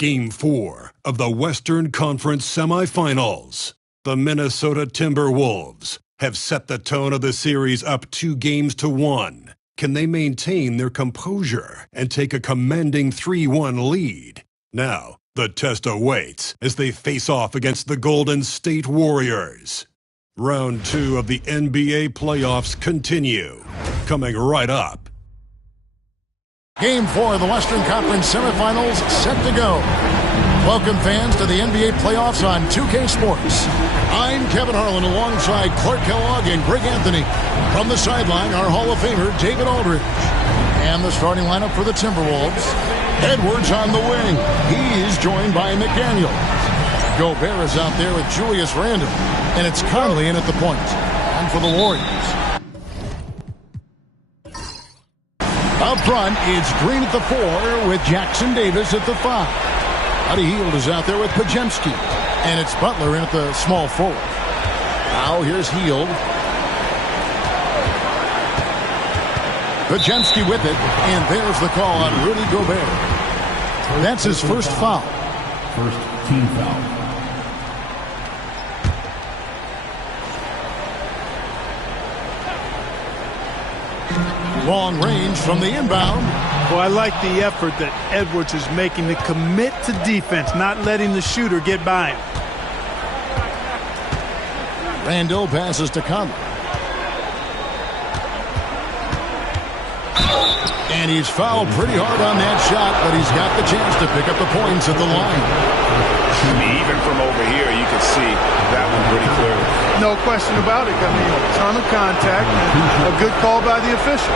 Game 4 of the Western Conference semifinals. The Minnesota Timberwolves have set the tone of the series up 2-1. Can they maintain their composure and take a commanding 3-1 lead? Now, the test awaits as they face off against the Golden State Warriors. Round 2 of the NBA playoffs continue. Coming right up. Game 4 of the Western Conference semifinals set to go. Welcome, fans, to the NBA playoffs on 2K Sports. I'm Kevin Harlan alongside Clark Kellogg and Greg Anthony. From the sideline, our Hall of Famer, David Aldridge. And the starting lineup for the Timberwolves. Edwards on the wing. He is joined by McDaniel. Gobert is out there with Julius Randle. And it's Conley in at the point. And for the Warriors. Up front, it's Green at the 4 with Jackson Davis at the 5. Buddy Hield is out there with Podziemski. And it's Butler in at the small forward. Now here's Hield. Podziemski with it. And there's the call on Rudy Gobert. That's his first foul. First team foul. Long range from the inbound. Well, I like the effort that Edwards is making to commit to defense, not letting the shooter get by him. Randle passes to Conley. And he's fouled pretty hard on that shot, but he's got the chance to pick up the points at the line. I mean, even from over here, you can see that one pretty clearly. No question about it. I mean, a ton of contact and a good call by the official.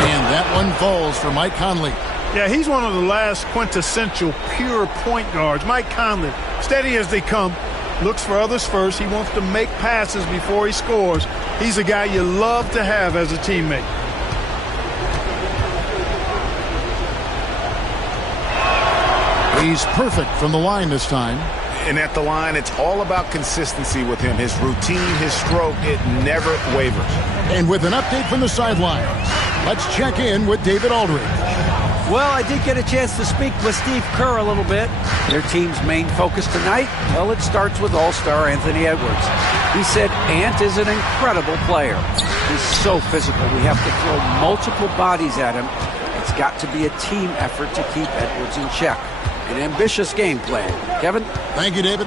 And that one falls for Mike Conley. Yeah, he's one of the last quintessential pure point guards. Mike Conley, steady as they come, looks for others first. He wants to make passes before he scores. He's a guy you love to have as a teammate. He's perfect from the line this time. And at the line, it's all about consistency with him. His routine, his stroke, it never wavers. And with an update from the sidelines, let's check in with David Aldridge. Well, I did get a chance to speak with Steve Kerr a little bit. Their team's main focus tonight, well, it starts with All-Star Anthony Edwards. He said Ant is an incredible player. He's so physical. We have to throw multiple bodies at him. It's got to be a team effort to keep Edwards in check. An ambitious game plan. Kevin? Thank you, David.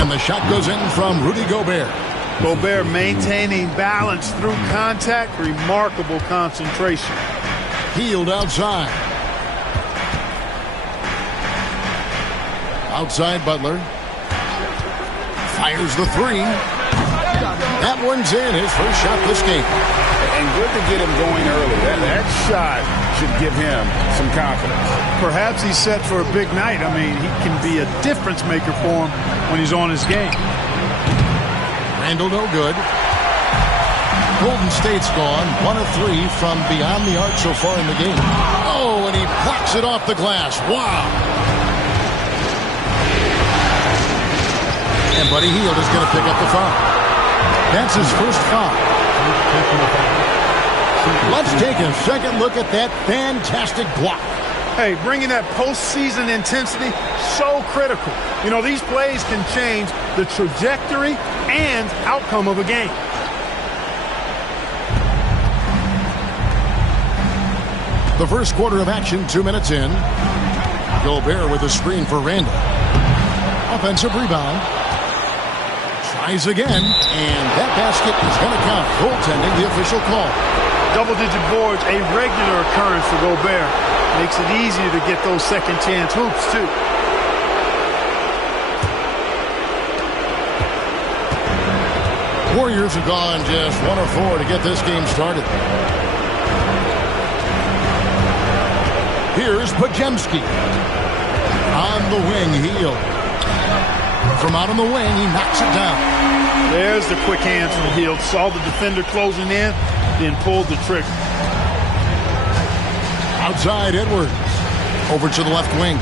And the shot goes in from Rudy Gobert. Gobert maintaining balance through contact. Remarkable concentration. Hield outside. Outside Butler. Fires the 3. That one's in. His first shot this game. And good to get him going early. That shot should give him some confidence. Perhaps he's set for a big night. I mean, he can be a difference maker for him when he's on his game. Randle no good. Golden State's gone 1 of 3 from beyond the arc so far in the game. Oh, and he blocks it off the glass. Wow. And Buddy Hield is going to pick up the foul. That's his first foul. Let's take a second look at that fantastic block. Hey, bringing that postseason intensity, so critical. You know, these plays can change the trajectory and outcome of a game. The first quarter of action, 2 minutes in. Gobert with a screen for Randle. Offensive rebound. Tries again, and that basket is going to count. Goaltending, the official call. Double-digit boards, a regular occurrence for Gobert. Makes it easier to get those second-chance hoops, too. Warriors have gone just 1 of 4 to get this game started. Here's Podziemski. On the wing, Hield. From out on the wing, he knocks it down. There's the quick hands from Hield. Saw the defender closing in, then pulled the trigger. Outside Edwards. Over to the left wing.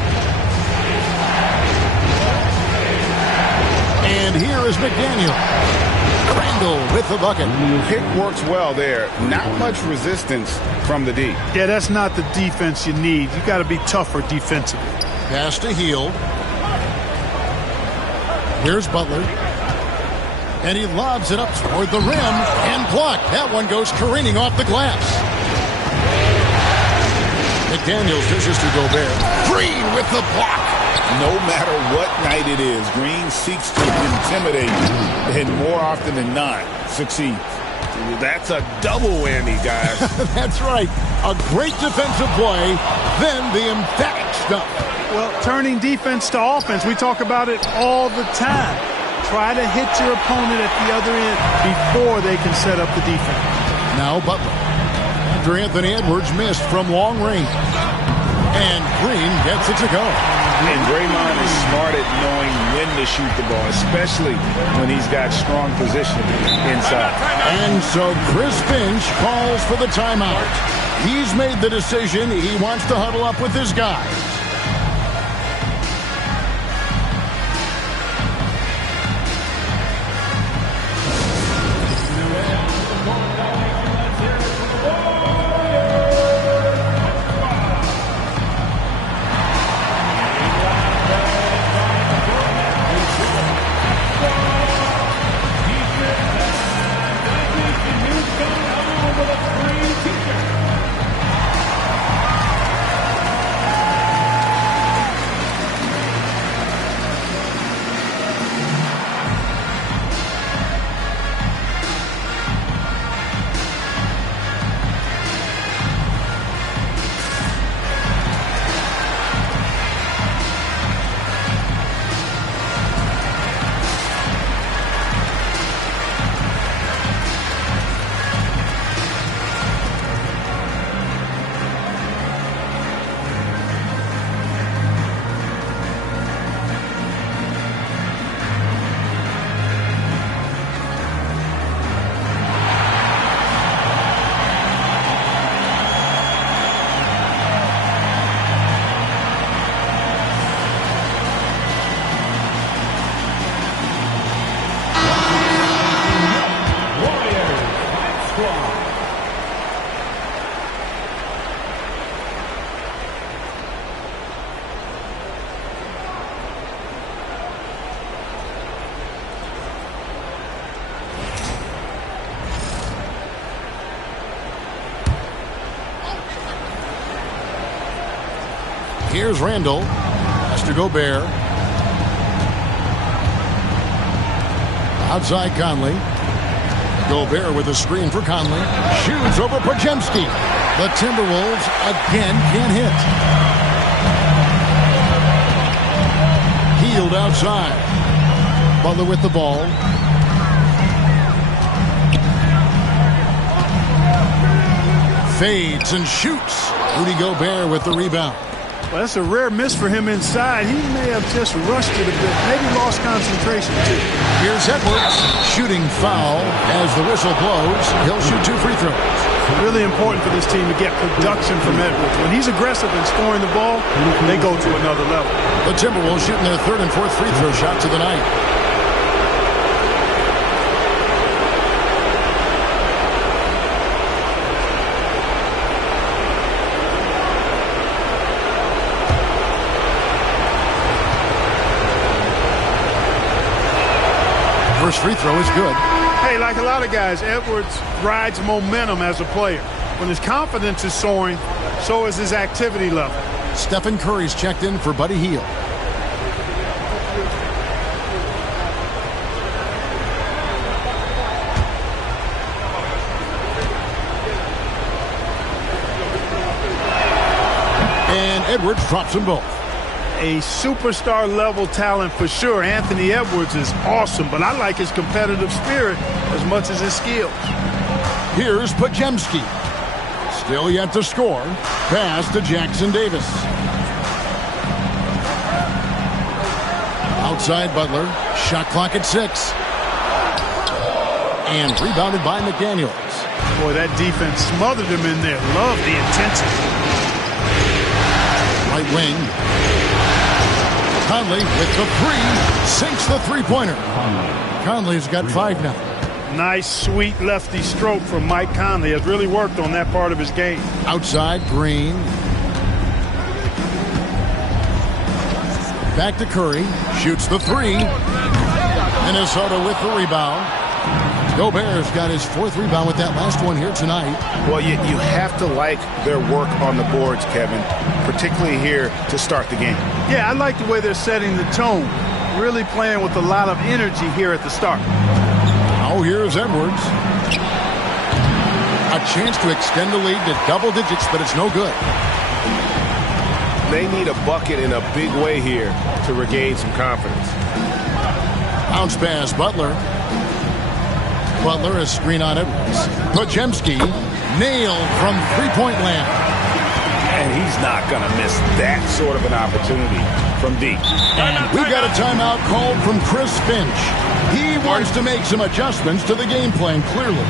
And here is McDaniel. Randle with the bucket. Pick works well there. Not much resistance from the D. Yeah, that's not the defense you need. You got to be tougher defensively. Pass to Hield. Here's Butler. And he lobs it up toward the rim and blocked. That one goes careening off the glass. McDaniels dishes to Gobert. Green with the block. No matter what night it is, Green seeks to intimidate and more often than not succeeds. That's a double whammy, guys. That's right. A great defensive play, then the emphatic stuff. Well, turning defense to offense, we talk about it all the time. Try to hit your opponent at the other end before they can set up the defense. Now Butler. After Anthony Edwards missed from long range. And Green gets it to go. And Draymond is smart at knowing when to shoot the ball, especially when he's got strong position inside. And so Chris Finch calls for the timeout. He's made the decision. He wants to huddle up with his guys. Here's Randle. Has to Gobert. Outside Conley. Gobert with a screen for Conley. Shoots over Podziemski. The Timberwolves again can't hit. Hield outside. Butler with the ball. Fades and shoots. Rudy Gobert with the rebound. Well, that's a rare miss for him inside. He may have just rushed it a bit. Maybe lost concentration, too. Here's Edwards. Shooting foul as the whistle blows. He'll shoot 2 free throws. Really important for this team to get production from Edwards. When he's aggressive in scoring the ball, they go to another level. The Timberwolves shooting their 3rd and 4th free throw shots of the night. First free throw is good. Hey, like a lot of guys, Edwards rides momentum as a player. When his confidence is soaring, so is his activity level. Stephen Curry's checked in for Buddy Hield. And Edwards drops them both. A superstar level talent for sure. Anthony Edwards is awesome, but I like his competitive spirit as much as his skills. Here's Podziemski. Still yet to score. Pass to Jackson Davis. Outside Butler. Shot clock at 6. And rebounded by McDaniels. Boy, that defense smothered him in there. Love the intensity. Right wing. Conley with the three. Sinks the three-pointer. Conley's got 5 now. Nice, sweet lefty stroke from Mike Conley. Has really worked on that part of his game. Outside, Green. Back to Curry. Shoots the three. Minnesota with the rebound. Gobert's got his 4th rebound with that last one here tonight. Well, you have to like their work on the boards, Kevin, particularly here to start the game. Yeah, I like the way they're setting the tone. Really playing with a lot of energy here at the start. Now here's Edwards. A chance to extend the lead to double digits, but it's no good. They need a bucket in a big way here to regain some confidence. Bounce pass, Butler. Butler, a screen on Edwards. Podziemski nailed from three-point land. And he's not going to miss that sort of an opportunity from deep. We've got a timeout called from Chris Finch. He wants to make some adjustments to the game plan, clearly.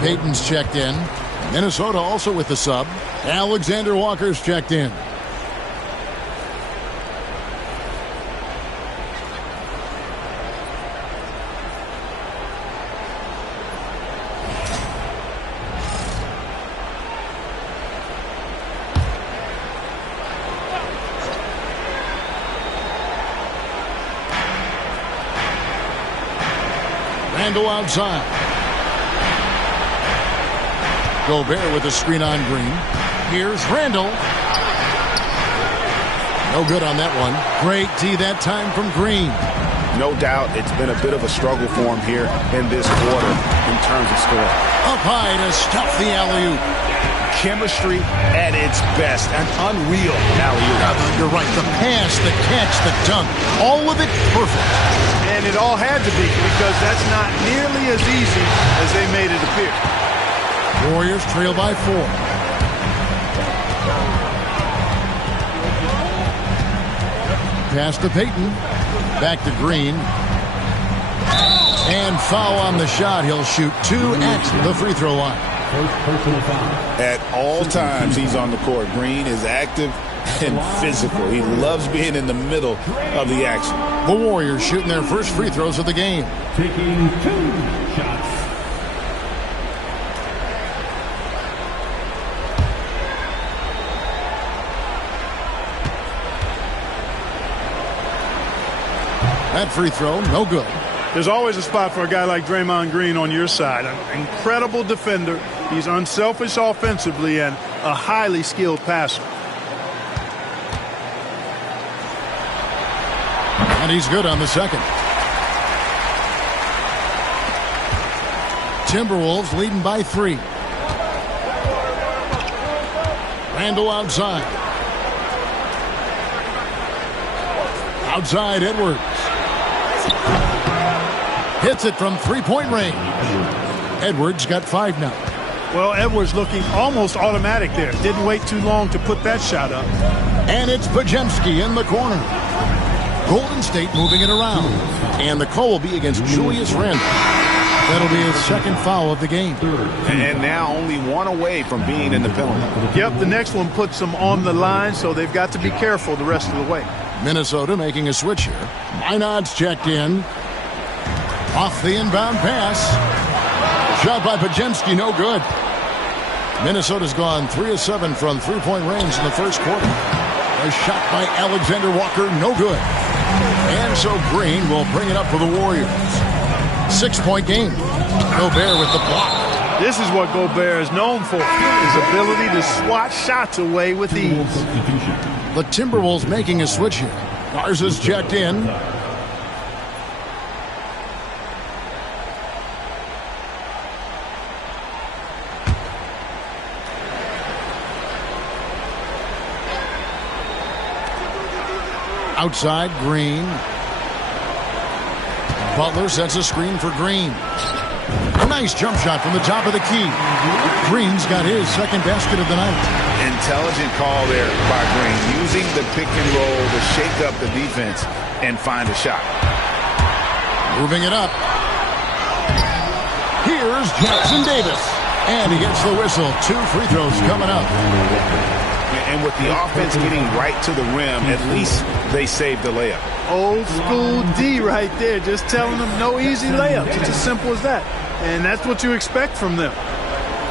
Payton's checked in. Minnesota also with the sub. Alexander Walker's checked in. Randle outside. Gobert with a screen on Green. Here's Randle. No good on that one. Great D that time from Green. No doubt it's been a bit of a struggle for him here in this quarter in terms of scoring. Up high to stuff the alley-oop. Chemistry at its best. An unreal alley-oop. You're right. The pass, the catch, the dunk. All of it perfect. And it all had to be, because that's not nearly as easy as they made it appear. Warriors trail by 4. Pass to Payton. Back to Green. And foul on the shot. He'll shoot 2 at the free throw line. At all times he's on the court. Green is active and physical. He loves being in the middle of the action. The Warriors shooting their first free throws of the game. Taking 2 shots. That free throw, no good. There's always a spot for a guy like Draymond Green on your side. An incredible defender. He's unselfish offensively and a highly skilled passer. And he's good on the second. Timberwolves leading by 3. Randle outside. Outside Edwards. Hits it from three-point range. Edwards got 5 now. Well, Edwards looking almost automatic there. Didn't wait too long to put that shot up. And it's Podziemski in the corner. Golden State moving it around. And the call will be against Julius Randle. That'll be his second foul of the game. And now only one away from being in the penalty. Yep, the next one puts them on the line, so they've got to be careful the rest of the way. Minnesota making a switch here. Rnd2 checked in. Off the inbound pass. Shot by Podziemski, no good. Minnesota's gone 3 of 7 from three-point range in the first quarter. A shot by Alexander Walker, no good. And so Green will bring it up for the Warriors. 6-point game. Gobert with the block. This is what Gobert is known for, his ability to swat shots away with ease. The Timberwolves making a switch here. Garza's checked in. Outside, Green. Butler sets a screen for Green. A nice jump shot from the top of the key. Green's got his second basket of the night. Intelligent call there by Green, using the pick and roll to shake up the defense and find a shot. Moving it up. Here's Jackson Davis. And he gets the whistle. 2 free throws coming up. And with the offense getting right to the rim, at least they saved the layup. Old school D right there, just telling them no easy layups. It's as simple as that. And that's what you expect from them.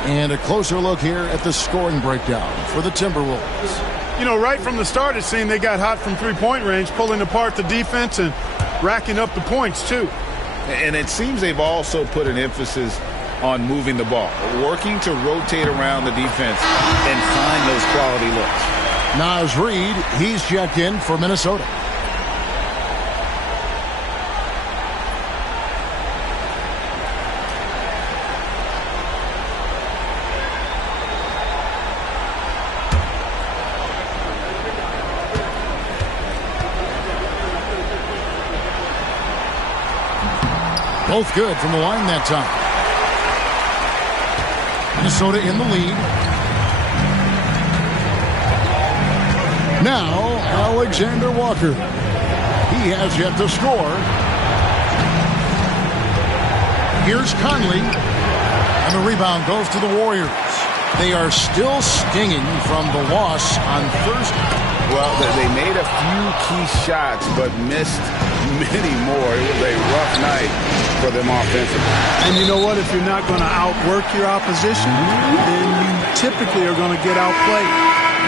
And a closer look here at the scoring breakdown for the Timberwolves. You know, right from the start, it seemed they got hot from three-point range, pulling apart the defense and racking up the points, too. And it seems they've also put an emphasis on moving the ball, working to rotate around the defense and find those quality looks. Naz Reid, he's checked in for Minnesota. Both good from the line that time. Minnesota in the lead. Now, Alexander Walker. He has yet to score. Here's Conley. And the rebound goes to the Warriors. They are still stinging from the loss on Thursday. Well, they made a few key shots, but missed many more. It was a rough night for them offensively. And you know what? If you're not going to outwork your opposition, then you typically are going to get outplayed.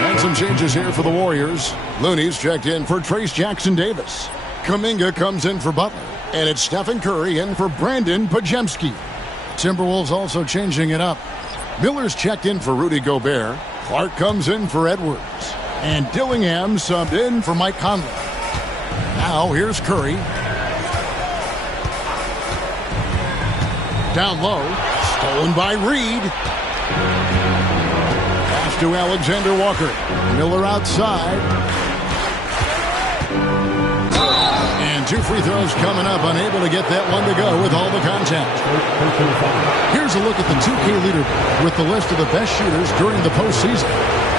And some changes here for the Warriors. Looney's checked in for Trace Jackson Davis. Kuminga comes in for Butler. And it's Stephen Curry in for Brandon Podziemski. Timberwolves also changing it up. Miller's checked in for Rudy Gobert. Clark comes in for Edwards. And Dillingham subbed in for Mike Conley. Now here's Curry. Down low. Stolen by Reed. Pass to Alexander Walker. Miller outside. And 2 free throws coming up. Unable to get that one to go with all the contact. Here's a look at the 2K leaderboard with the list of the best shooters during the postseason.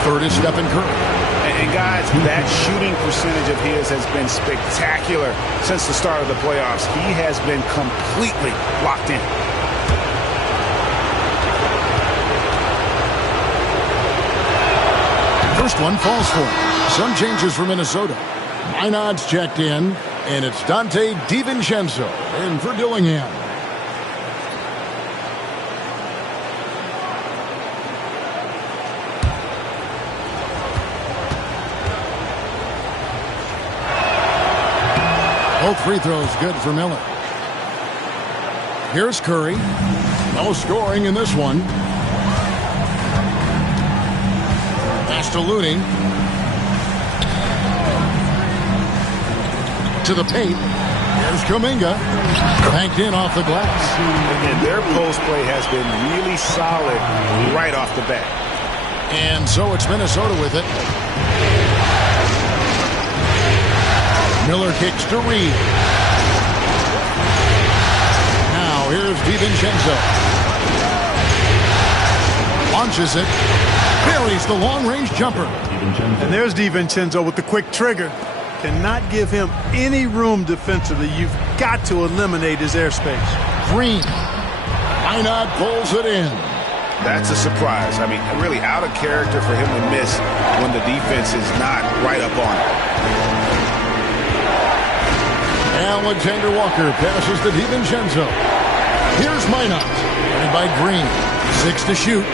Third is Stephen Curry. And guys, that shooting percentage of his has been spectacular since the start of the playoffs. He has been completely locked in. First one falls for him. Some changes for Minnesota. Rnd2's checked in, and it's Dante DiVincenzo in for Dillingham. Both free throws good for Miller. Here's Curry. No scoring in this one. Pass to Looney. To the paint. Here's Kuminga. Banked in off the glass. And their post play has been really solid right off the bat. And so it's Minnesota with it. Miller kicks to Reed. Now here's DiVincenzo. Launches it. Buries the long-range jumper. And there's DiVincenzo with the quick trigger. Cannot give him any room defensively. You've got to eliminate his airspace. Green. Minot pulls it in. That's a surprise. I mean, really out of character for him to miss when the defense is not right up on it. Alexander Walker passes to DiVincenzo. Here's Minot. Guarded by Green. 6 to shoot.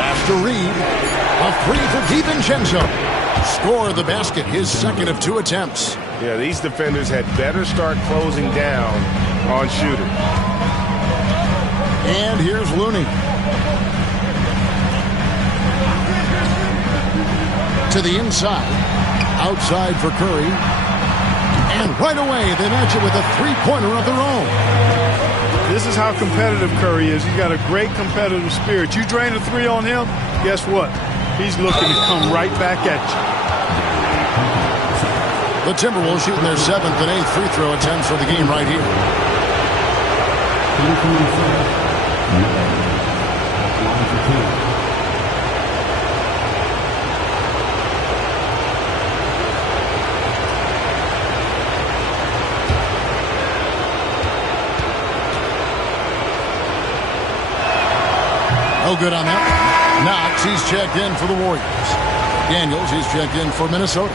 Pass to Reed. A 3 for DiVincenzo. Score the basket, his second of 2 attempts. Yeah, these defenders had better start closing down on shooters. And here's Looney. To the inside. Outside for Curry. And right away, they match it with a three-pointer of their own. This is how competitive Curry is. He's got a great competitive spirit. You drain a three on him, guess what? He's looking to come right back at you. The Timberwolves shooting their 7th and 8th free throw attempts for the game right here. No good on that one. Knox, he's checked in for the Warriors. Daniels, he's checked in for Minnesota.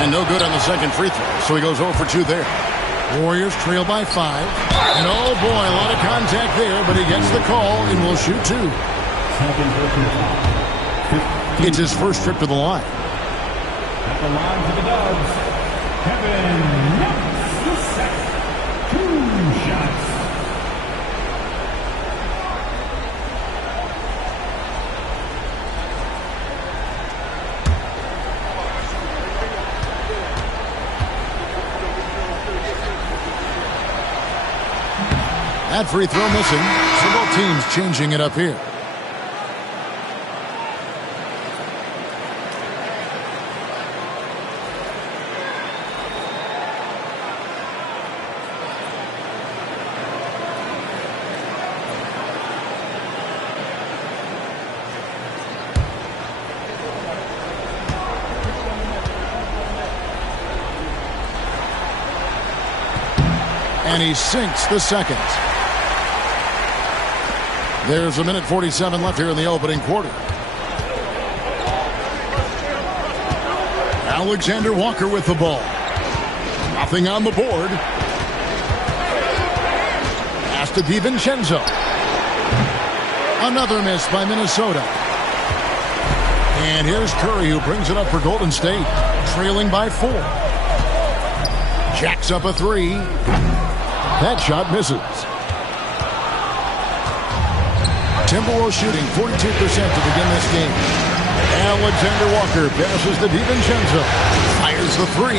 And no good on the second free throw, so he goes 0 for 2 there. Warriors trail by 5. And oh boy, a lot of contact there, but he gets the call and will shoot 2. It's his first trip to the line. At the line for the Dubs, Kevin Knox, 2 shots. That free throw missing, so both teams changing it up here. And he sinks the second. There's 1:47 left here in the opening quarter. Alexander Walker with the ball. Nothing on the board. Pass to DiVincenzo. Another miss by Minnesota. And here's Curry, who brings it up for Golden State, trailing by 4. Jacks up a 3. That shot misses. Timberwolves shooting 42% to begin this game. Alexander Walker passes to DiVincenzo. Fires the 3.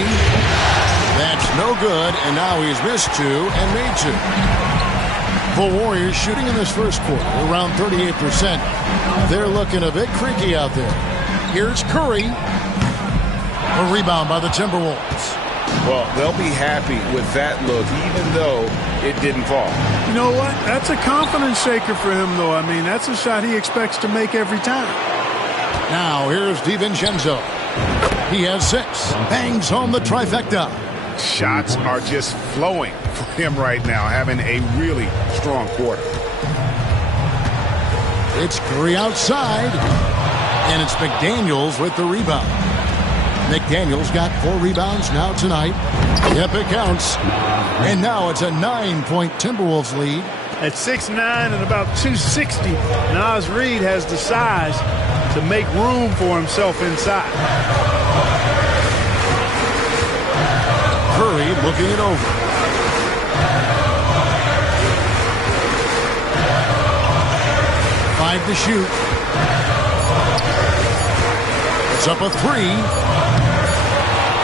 That's no good, and now he's missed 2 and made 2. The Warriors shooting in this first quarter around 38%. They're looking a bit creaky out there. Here's Curry. A rebound by the Timberwolves. Well, they'll be happy with that look, even though it didn't fall. You know what? That's a confidence shaker for him, though. I mean, that's a shot he expects to make every time. Now, here's DiVincenzo. He has 6. Bangs home the trifecta. Shots are just flowing for him right now, having a really strong quarter. It's Curry outside. And it's McDaniels with the rebound. McDaniels got 4 rebounds now tonight. Yep, it counts. And now it's a 9-point Timberwolves lead. At 6'9" and about 260, Naz Reid has the size to make room for himself inside. Curry looking it over. Five to shoot. It's up a 3.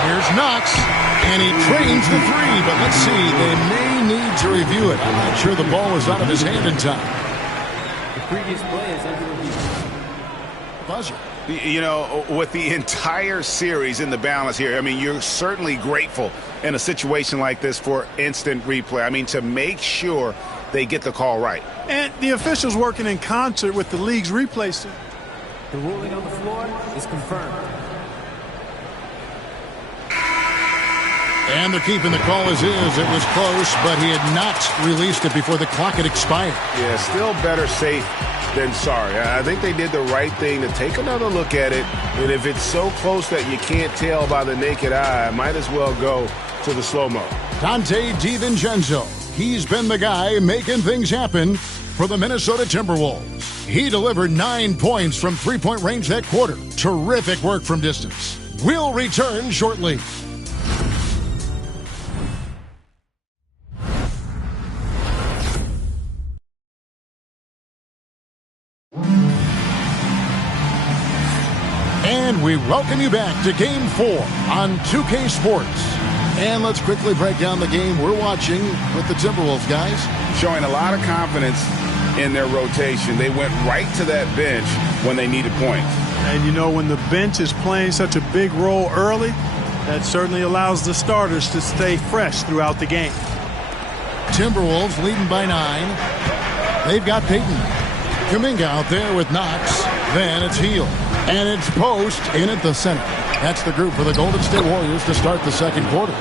Here's Knox, and he trains the 3, but let's see, they may need to review it. I'm not sure the ball was out of his hand in time. The previous play is under review. Buzzer. You know, with the entire series in the balance here, I mean, you're certainly grateful in a situation like this for instant replay. I mean, to make sure they get the call right. And the officials working in concert with the league's replay center. The ruling on the floor is confirmed. And they're keeping the call as is. It was close, but he had not released it before the clock had expired. Yeah, still better safe than sorry. I think they did the right thing to take another look at it. And if it's so close that you can't tell by the naked eye, might as well go to the slow-mo. Dante DiVincenzo. He's been the guy making things happen for the Minnesota Timberwolves. He delivered 9 points from three-point range that quarter. Terrific work from distance. We'll return shortly. And we welcome you back to Game 4 on 2K Sports. And let's quickly break down the game we're watching with the Timberwolves, guys. Showing a lot of confidence in their rotation. They went right to that bench when they needed points. And you know, when the bench is playing such a big role early, that certainly allows the starters to stay fresh throughout the game. Timberwolves leading by 9. They've got Payton. Kuminga out there with Knox. Then it's Hield. And it's Post in at the center. That's the group for the Golden State Warriors to start the second quarter.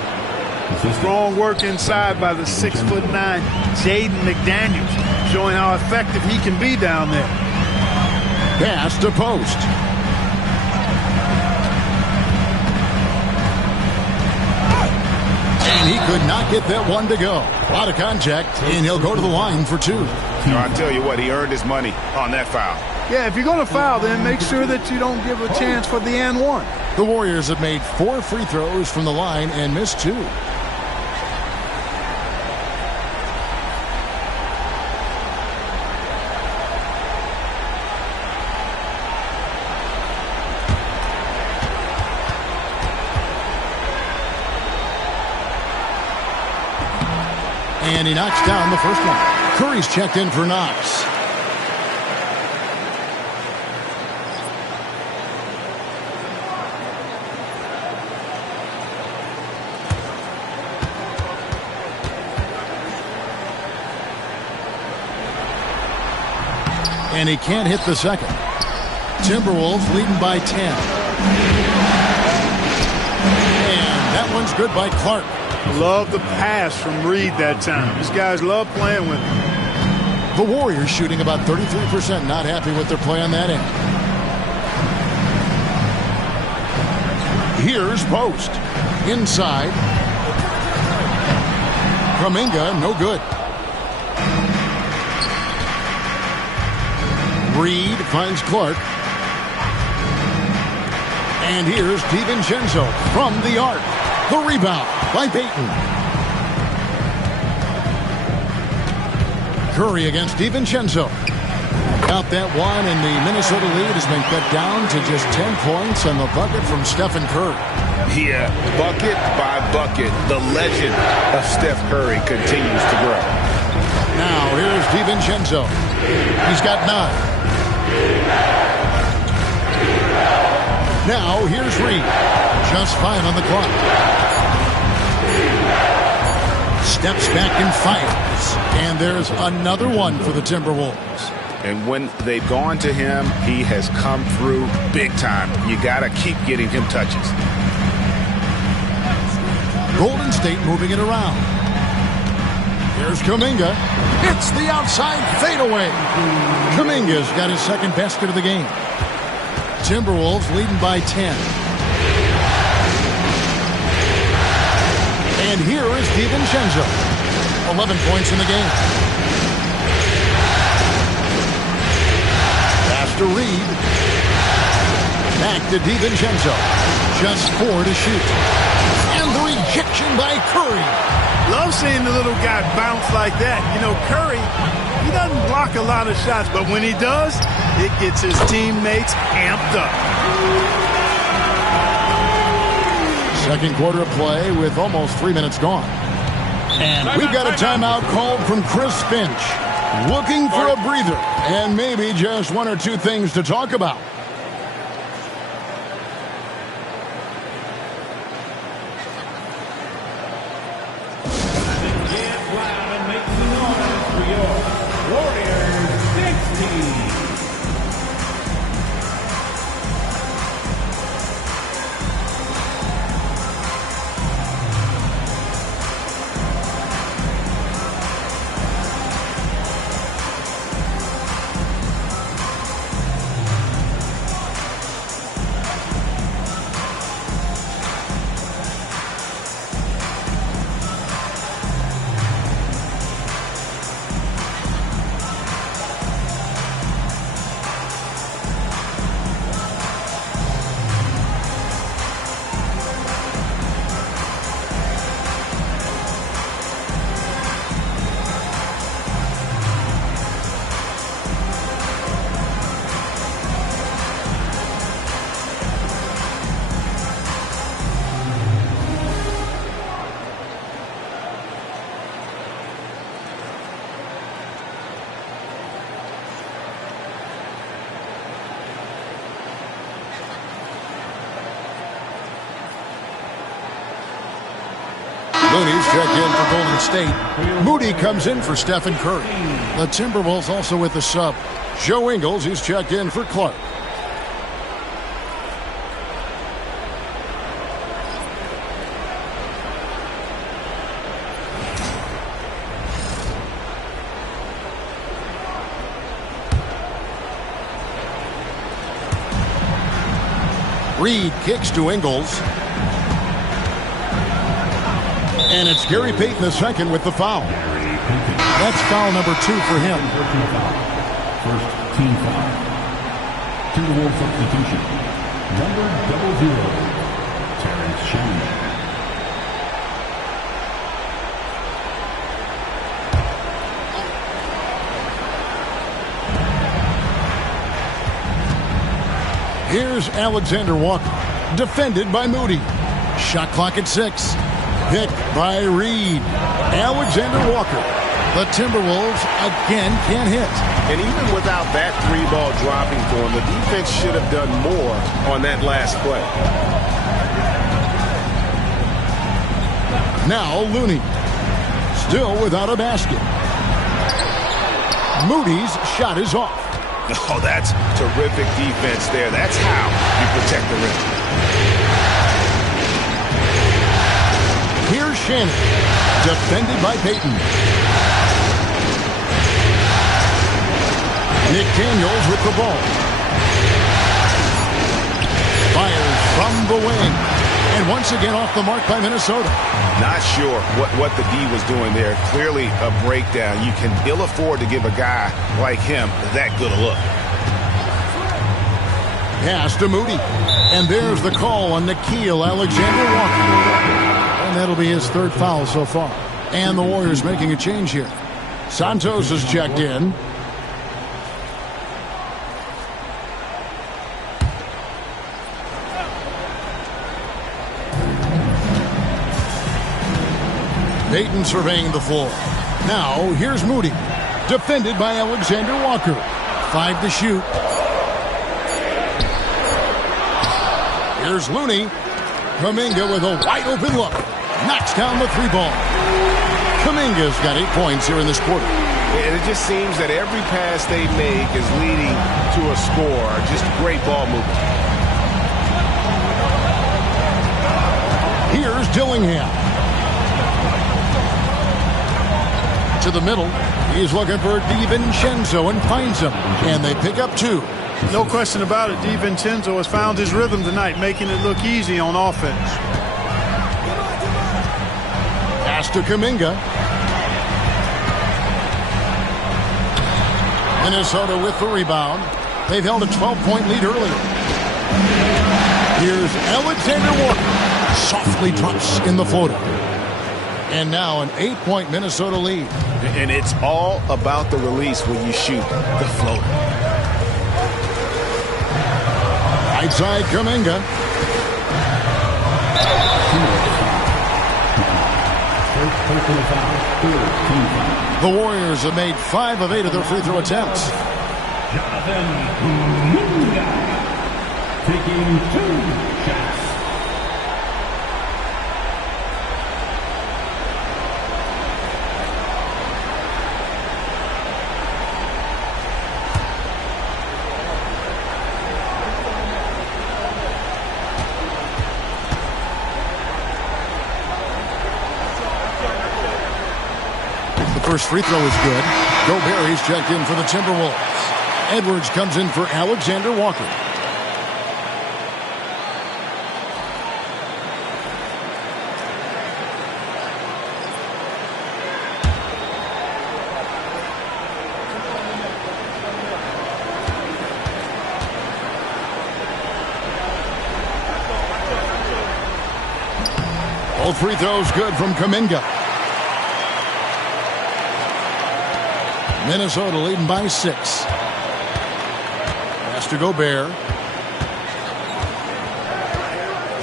Strong work inside by the 6'9" Jaden McDaniels, showing how effective he can be down there. Pass to Post. And he could not get that one to go. A lot of contact, and he'll go to the line for 2. I'll tell you what, he earned his money on that foul. Yeah, if you're going to foul, then make sure that you don't give a chance for the and one. The Warriors have made 4 free throws from the line and missed 2. And he knocks down the first one. Curry's checked in for Knox. And he can't hit the second. Timberwolves leading by 10. And that one's good by Clark. Love the pass from Reed that time. These guys love playing with him. The Warriors shooting about 33%. Not happy with their play on that end. Here's Post. Inside. Kuminga, no good. Reed finds Clark. And here's DiVincenzo from the arc. The rebound by Payton. Curry against DiVincenzo. Got that one, and the Minnesota lead has been cut down to just 10 points on the bucket from Stephen Curry. Yeah, bucket by bucket, the legend of Steph Curry continues to grow. Now here's DiVincenzo. He's got 9. Now here's Reed. Just 5 on the clock. Steps back and fires. And there's another one for the Timberwolves. And when they've gone to him, he has come through big time. You got to keep getting him touches. Golden State moving it around. Here's Kuminga. Hits the outside fadeaway. Kuminga's got his second basket of the game. Timberwolves leading by 10. And here is DiVincenzo. 11 points in the game. Pass to Reed. Back to DiVincenzo. Just 4 to shoot. And the rejection by Curry. Love seeing the little guy bounce like that. You know, Curry, he doesn't block a lot of shots, but when he does, it gets his teammates amped up. Second quarter of play with almost 3 minutes gone. And we've got a timeout called from Chris Finch. Looking for a breather and maybe just 1 or 2 things to talk about. checked in for Golden State. Moody comes in for Stephen Curry. The Timberwolves also with the sub. Joe Ingles, he's checked in for Clark. Reed kicks to Ingles. And it's Gary Payton II with the foul. That's foul number 2 for him. First team foul. Timberwolves substitution. Number 00. Terrence Shannon. Here's Alexander Walker, defended by Moody. Shot clock at 6. Picked by Reed. Alexander Walker. The Timberwolves again can't hit. And even without that 3-ball dropping for him, the defense should have done more on that last play. Now Looney. Still without a basket. Moody's shot is off. Oh, that's terrific defense there. That's how you protect the rim. Here's Shannon, defended by Payton. Nick Daniels with the ball. Fires from the wing. And once again off the mark by Minnesota. Not sure what the D was doing there. Clearly a breakdown. You can ill afford to give a guy like him that good a look. Pass to Moody. And there's the call on Nickeil Alexander-Walker. And that'll be his 3rd foul so far. And the Warriors making a change here. Santos is checked in. Payton surveying the floor. Now, here's Moody. Defended by Alexander Walker. 5 to shoot. Here's Looney. Kuminga with a wide-open look. Knocks down the 3-ball. Kuminga's got 8 points here in this quarter. And it just seems that every pass they make is leading to a score. Just great ball movement. Here's Dillingham. To the middle. He's looking for DiVincenzo and finds him. And they pick up 2. No question about it. DiVincenzo has found his rhythm tonight, making it look easy on offense. Pass to Kuminga. Minnesota with the rebound. They've held a 12-point lead earlier. Here's Alexander Walker. Softly drops in the floater. And now an 8-point Minnesota lead. And it's all about the release when you shoot the floater. Right side, Kuminga. The Warriors have made 5 of 8 of their free throw attempts. Jonathan Kuminga taking 2 shots. First free throw is good. Gobert is checked in for the Timberwolves. Edwards comes in for Alexander Walker. Both free throws good from Kuminga. Minnesota leading by 6. Pass to Gobert.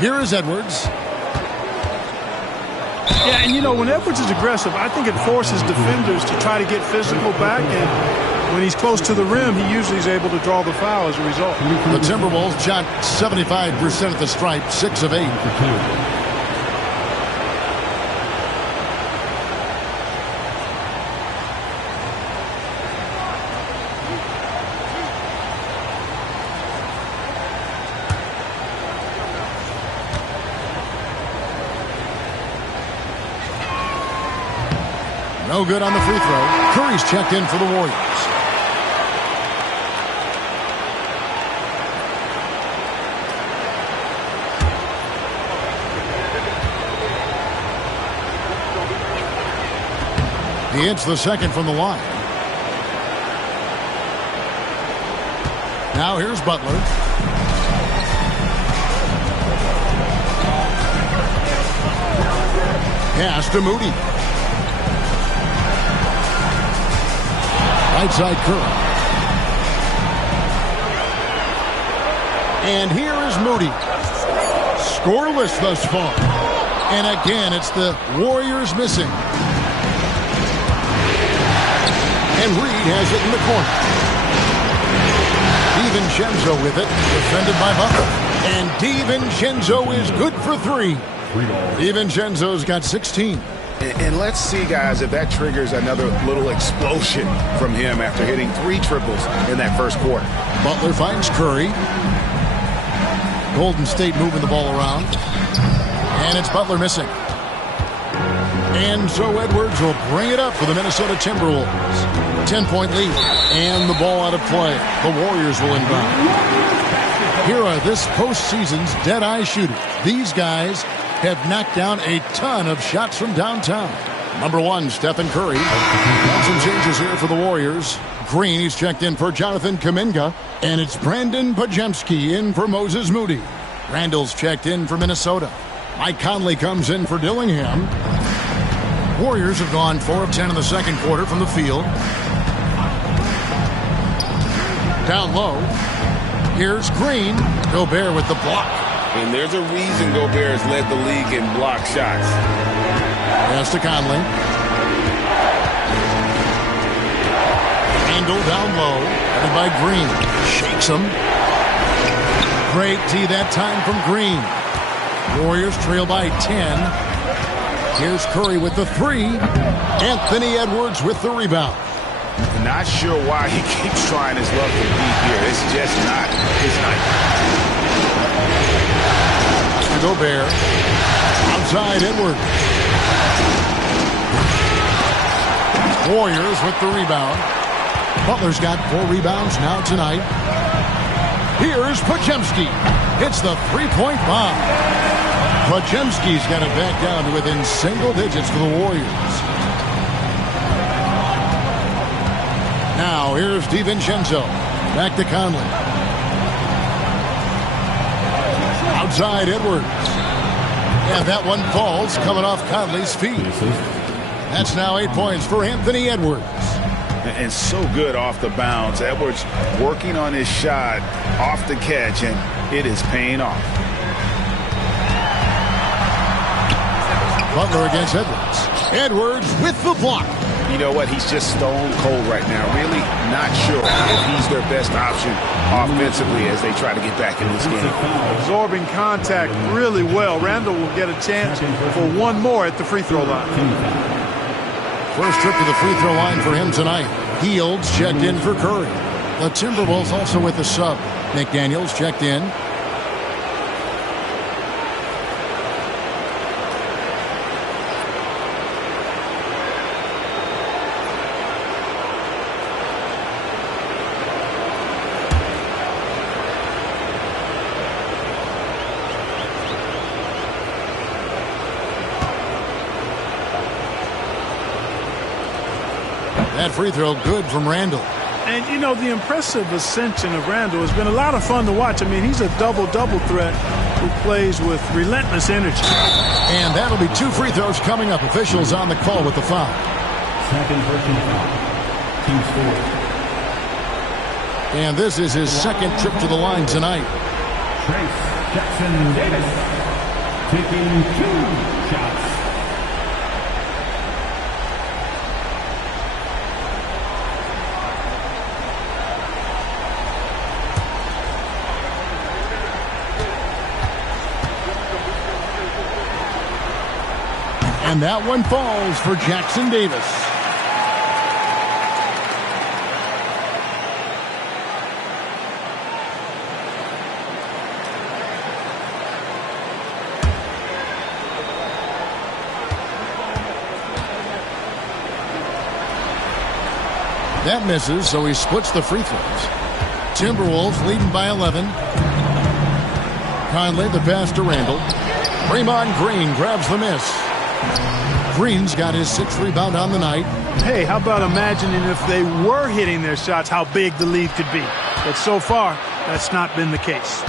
Here is Edwards. Yeah, and you know, when Edwards is aggressive, I think it forces defenders to try to get physical back. And when he's close to the rim, he usually is able to draw the foul as a result. The Timberwolves shot 75% at the stripe, 6 of 8. No good on the free throw. Curry's checked in for the Warriors. He hits the second from the line. Now here's Butler. Pass to Moody. Right side Curry. And here is Moody. Scoreless thus far. And again, it's the Warriors missing. And Reed has it in the corner. DiVincenzo with it, defended by Butler. And DiVincenzo is good for three. DiVincenzo's got 16. And let's see, guys, if that triggers another little explosion from him after hitting 3 triples in that first quarter. Butler finds Curry. Golden State moving the ball around. And it's Butler missing. And so Edwards will bring it up for the Minnesota Timberwolves. 10-point lead. And the ball out of play. The Warriors will inbound. Here are this postseason's dead-eye shooters. These guys have knocked down a ton of shots from downtown. Number 1, Stephen Curry. Some changes here for the Warriors. Green, he's checked in for Jonathan Kuminga. And it's Brandon Podziemski in for Moses Moody. Randall's checked in for Minnesota. Mike Conley comes in for Dillingham. Warriors have gone 4 of 10 in the second quarter from the field. Down low. Here's Green. Gobert with the block. And there's a reason Gobert has led the league in block shots. Pass to Conley. Randall down low. Headed by Green. Shakes him. Great D that time from Green. Warriors trail by 10. Here's Curry with the 3. Anthony Edwards with the rebound. Not sure why he keeps trying his luck with deep here. It's just not his night. To Gobert. Outside Edwards. Warriors with the rebound. Butler's got 4 rebounds now tonight. Here's Podziemski. Hits the 3-point bomb. Podziemski's got it back down to within single digits for the Warriors. Now here's DiVincenzo. Back to Conley. Outside Edwards. And that one falls coming off Conley's feet. That's now 8 points for Anthony Edwards. And so good off the bounce. Edwards working on his shot off the catch, and it is paying off. Butler against Edwards. Edwards with the block. You know what? He's just stone cold right now. Really not sure if he's their best option offensively as they try to get back in this game. Absorbing contact really well. Randall will get a chance for one more at the free throw line. First trip to the free throw line for him tonight. Fields checked in for Curry. The Timberwolves also with the sub. McDaniels checked in. That free throw good from Randall. And, you know, the impressive ascension of Randall has been a lot of fun to watch. I mean, he's a double-double threat who plays with relentless energy. And that'll be 2 free throws coming up. Officials on the call with the foul. Second personal foul. Team score. And this is his second trip to the line tonight. Trace Jackson Davis taking 2 shots. And that one falls for Jackson Davis. That misses, so he splits the free throws. Timberwolves leading by 11. Conley, the pass to Randall. Draymond Green grabs the miss. Green's got his 6th rebound on the night. Hey, how about imagining if they were hitting their shots, how big the lead could be. But so far, that's not been the case.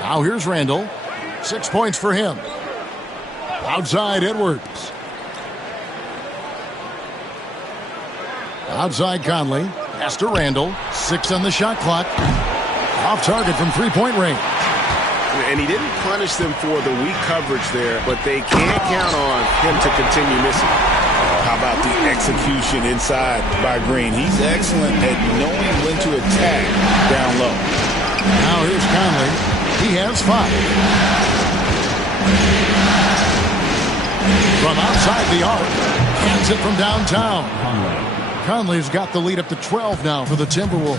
Now here's Randall. 6 points for him. Outside Edwards. Outside Conley. Pass to Randall. 6 on the shot clock. Off target from three-point range. And he didn't punish them for the weak coverage there, but they can't count on him to continue missing. How about the execution inside by Green? He's excellent at knowing when to attack down low. Now here's Conley. He has 5. From outside the arc. Hands it from downtown. Conley's got the lead up to 12 now for the Timberwolves.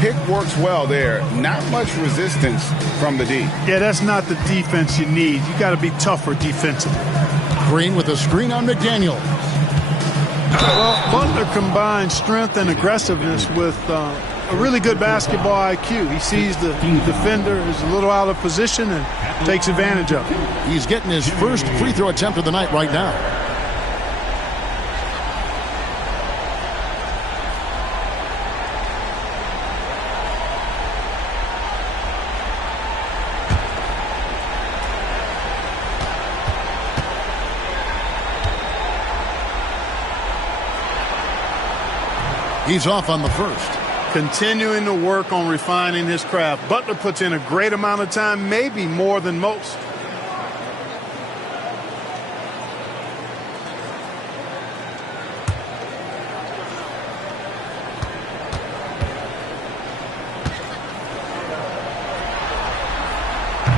Pick works well there. Not much resistance from the D. Yeah, that's not the defense you need. You got to be tougher defensively. Green with a screen on McDaniel. Well, Butler combines strength and aggressiveness with a really good basketball IQ. He sees the defender is a little out of position and takes advantage of it. He's getting his first free throw attempt of the night right now. He's off on the first. Continuing to work on refining his craft. Butler puts in a great amount of time, maybe more than most.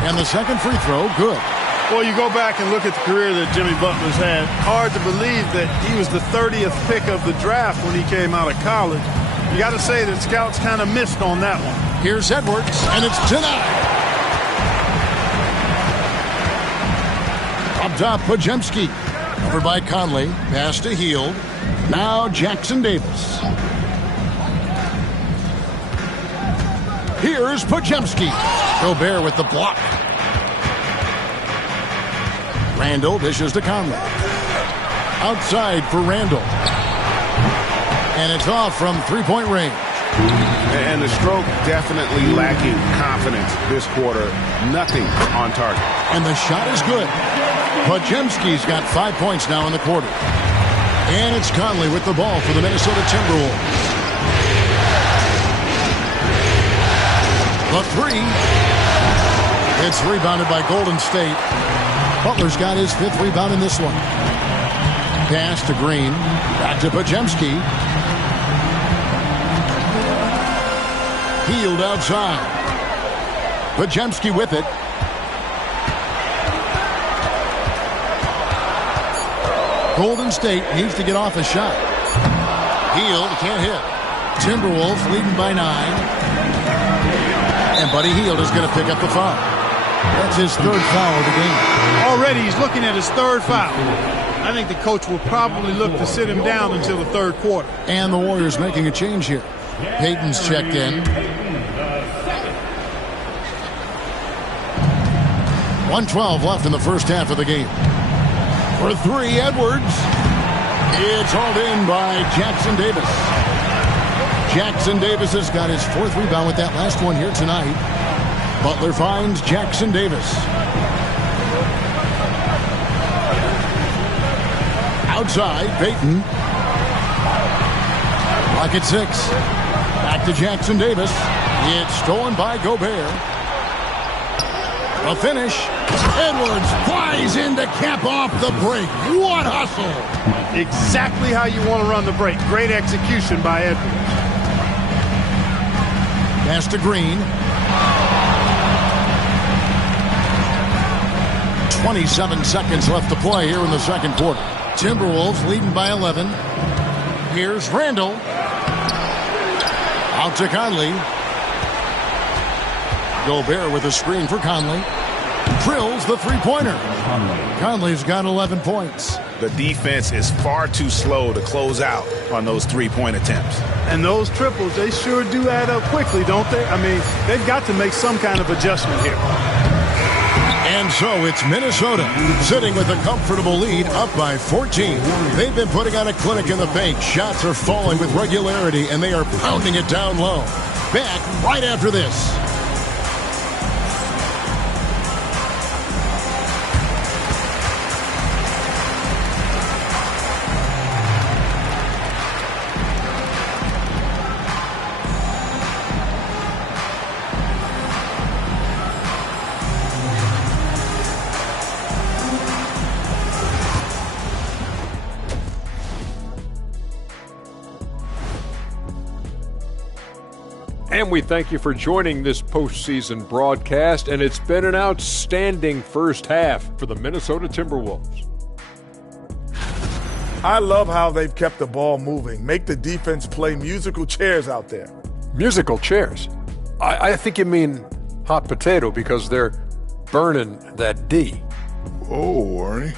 And the second free throw, good. Well, you go back and look at the career that Jimmy Butler's had. Hard to believe that he was the 30th pick of the draft when he came out of college. You got to say that scouts kind of missed on that one. Here's Edwards, and it's denied. Up top, Pajemski. Over by Conley. Pass to Hield. Now Jackson Davis. Here's Pajemski. Gobert with the block. Randall dishes to Conley. Outside for Randall. And it's off from three-point range. And the stroke definitely lacking confidence this quarter. Nothing on target. And the shot is good. Pajemski's got 5 points now in the quarter. And it's Conley with the ball for the Minnesota Timberwolves. The three. It's rebounded by Golden State. Butler's got his 5th rebound in this one. Pass to Green. Back to Pajemski. Hield outside. Pajemski with it. Golden State needs to get off a shot. Hield can't hit. Timberwolves leading by 9. And Buddy Hield is going to pick up the foul. That's his 3rd foul of the game. Already he's looking at his 3rd foul. I think the coach will probably look to sit him down until the 3rd quarter. And the Warriors making a change here. Payton's checked in. 1:12 left in the first half of the game. For 3, Edwards. It's hauled in by Jackson Davis. Jackson Davis has got his 4th rebound with that last one here tonight. Butler finds Jackson Davis. Outside, Payton. Clock at 6. Back to Jackson Davis. It's stolen by Gobert. A finish. Edwards flies in to cap off the break. What hustle! Exactly how you want to run the break. Great execution by Edwards. Pass to Green. 27 seconds left to play here in the second quarter. Timberwolves leading by 11. Here's Randall. Out to Conley. Gobert with a screen for Conley. Drills the three-pointer. Conley's got 11 points. The defense is far too slow to close out on those three-point attempts. And those triples, they sure do add up quickly, don't they? I mean, they've got to make some kind of adjustment here. And so it's Minnesota sitting with a comfortable lead, up by 14. They've been putting on a clinic in the paint. Shots are falling with regularity, and they are pounding it down low. Back right after this. And we thank you for joining this postseason broadcast, and it's been an outstanding first half for the Minnesota Timberwolves. I love how they've kept the ball moving. Make the defense play musical chairs out there. Musical chairs? I think you mean hot potato because they're burning that D. Oh, Ernie.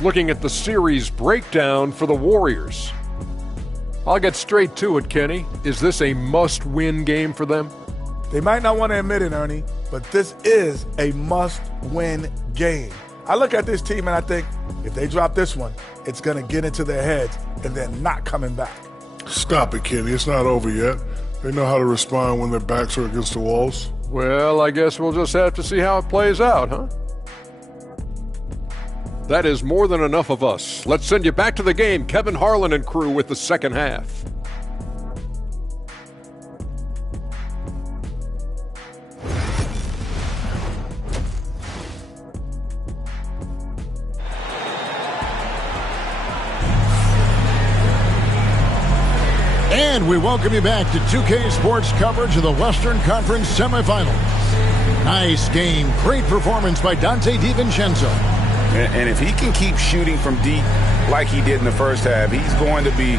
Looking at the series breakdown for the Warriors. I'll get straight to it, Kenny. Is this a must-win game for them? They might not want to admit it, Ernie, but this is a must-win game. I look at this team and I think if they drop this one, it's going to get into their heads and then not coming back. Stop it, Kenny. It's not over yet. They know how to respond when their backs are against the walls. Well, I guess we'll just have to see how it plays out, huh? That is more than enough of us. Let's send you back to the game, Kevin Harlan and crew, with the second half. And we welcome you back to 2K Sports coverage of the Western Conference semifinals. Nice game. Great performance by Dante DiVincenzo. And if he can keep shooting from deep like he did in the first half, he's going to be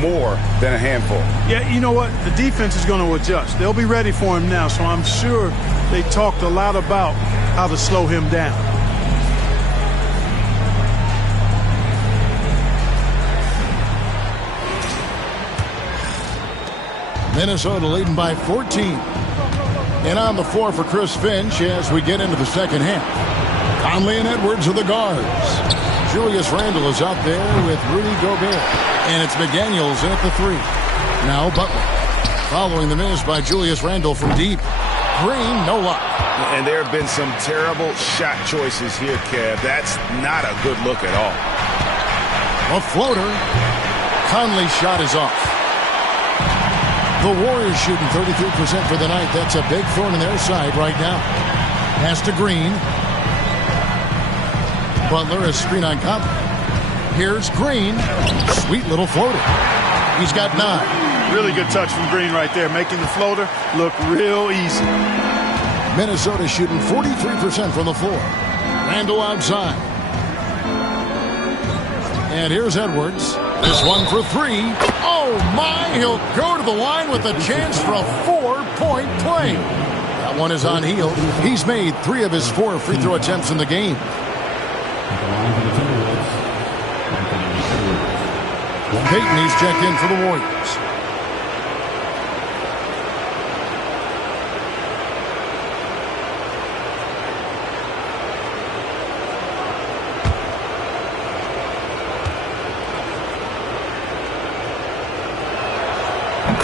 more than a handful. Yeah, you know what? The defense is going to adjust. They'll be ready for him now, so I'm sure they talked a lot about how to slow him down. Minnesota leading by 14. And on the floor for Chris Finch as we get into the second half. Conley and Edwards are the guards. Julius Randle is out there with Rudy Gobert. And it's McDaniels in at the three. Now Butler. Following the miss by Julius Randle from deep. Green, no luck. And there have been some terrible shot choices here, Kev. That's not a good look at all. A floater. Conley's shot is off. The Warriors shooting 33% for the night. That's a big thorn in their side right now. Pass to Green. Butler is screen on Conley. Here's Green. Sweet little floater. He's got 9. Really good touch from Green right there, making the floater look real easy. Minnesota shooting 43% from the floor. Randle outside. And here's Edwards. This one for 3. Oh, my. He'll go to the line with a chance for a 4-point play. That one is on Hield. He's made 3 of his 4 free throw attempts in the game. Peyton, he's checked in for the Warriors.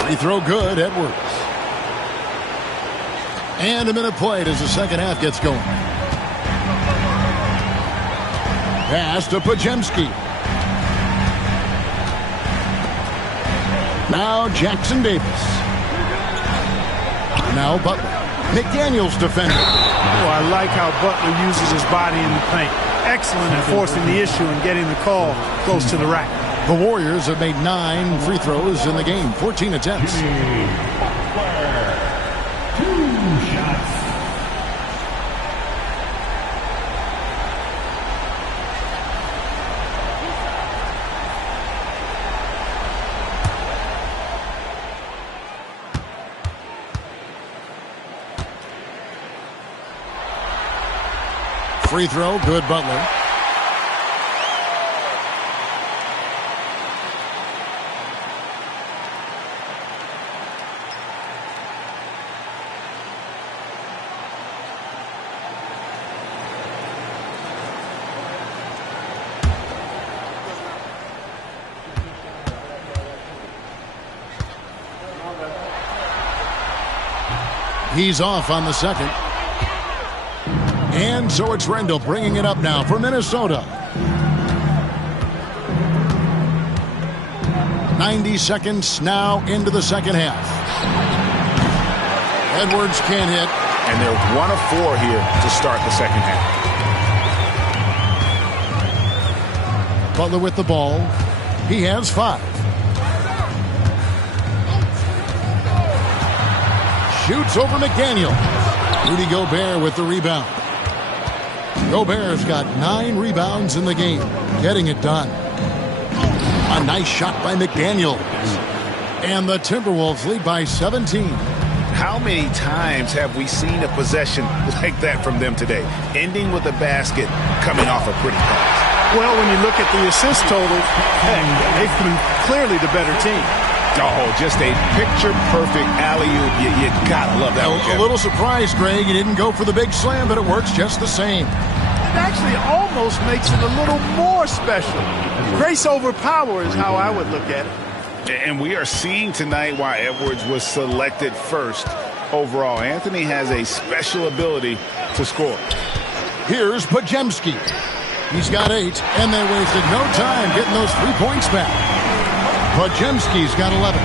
Free throw good, Edwards. And a minute played as the second half gets going. Pass to Podziemski. Now Jackson Davis. Now Butler. McDaniels defending. Oh, I like how Butler uses his body in the paint. Excellent at forcing the issue and getting the call close to the rack. The Warriors have made 9 free throws in the game, 14 attempts. 2 shots. Free throw, good Butler. He's off on the second. And so it's Rnd2 bringing it up now for Minnesota. 90 seconds now into the second half. Edwards can't hit. And they're 1 of 4 here to start the second half. Butler with the ball. He has 5. Shoots over McDaniel. Rudy Gobert with the rebound. Gobert's got 9 rebounds in the game, getting it done. A nice shot by McDaniel. And the Timberwolves lead by 17. How many times have we seen a possession like that from them today? Ending with a basket, coming off a pretty pass. Well, when you look at the assist totals, heck, they've been clearly the better team. Oh, just a picture-perfect alley-oop. You gotta love that one, A little surprised, Greg. He didn't go for the big slam, but it works just the same. It actually almost makes it a little more special. Grace over power is how I would look at it. And we are seeing tonight why Edwards was selected first overall. Anthony has a special ability to score. Here's Podziemski. He's got 8, and they wasted no time getting those 3 points back. Podziemski's got 11.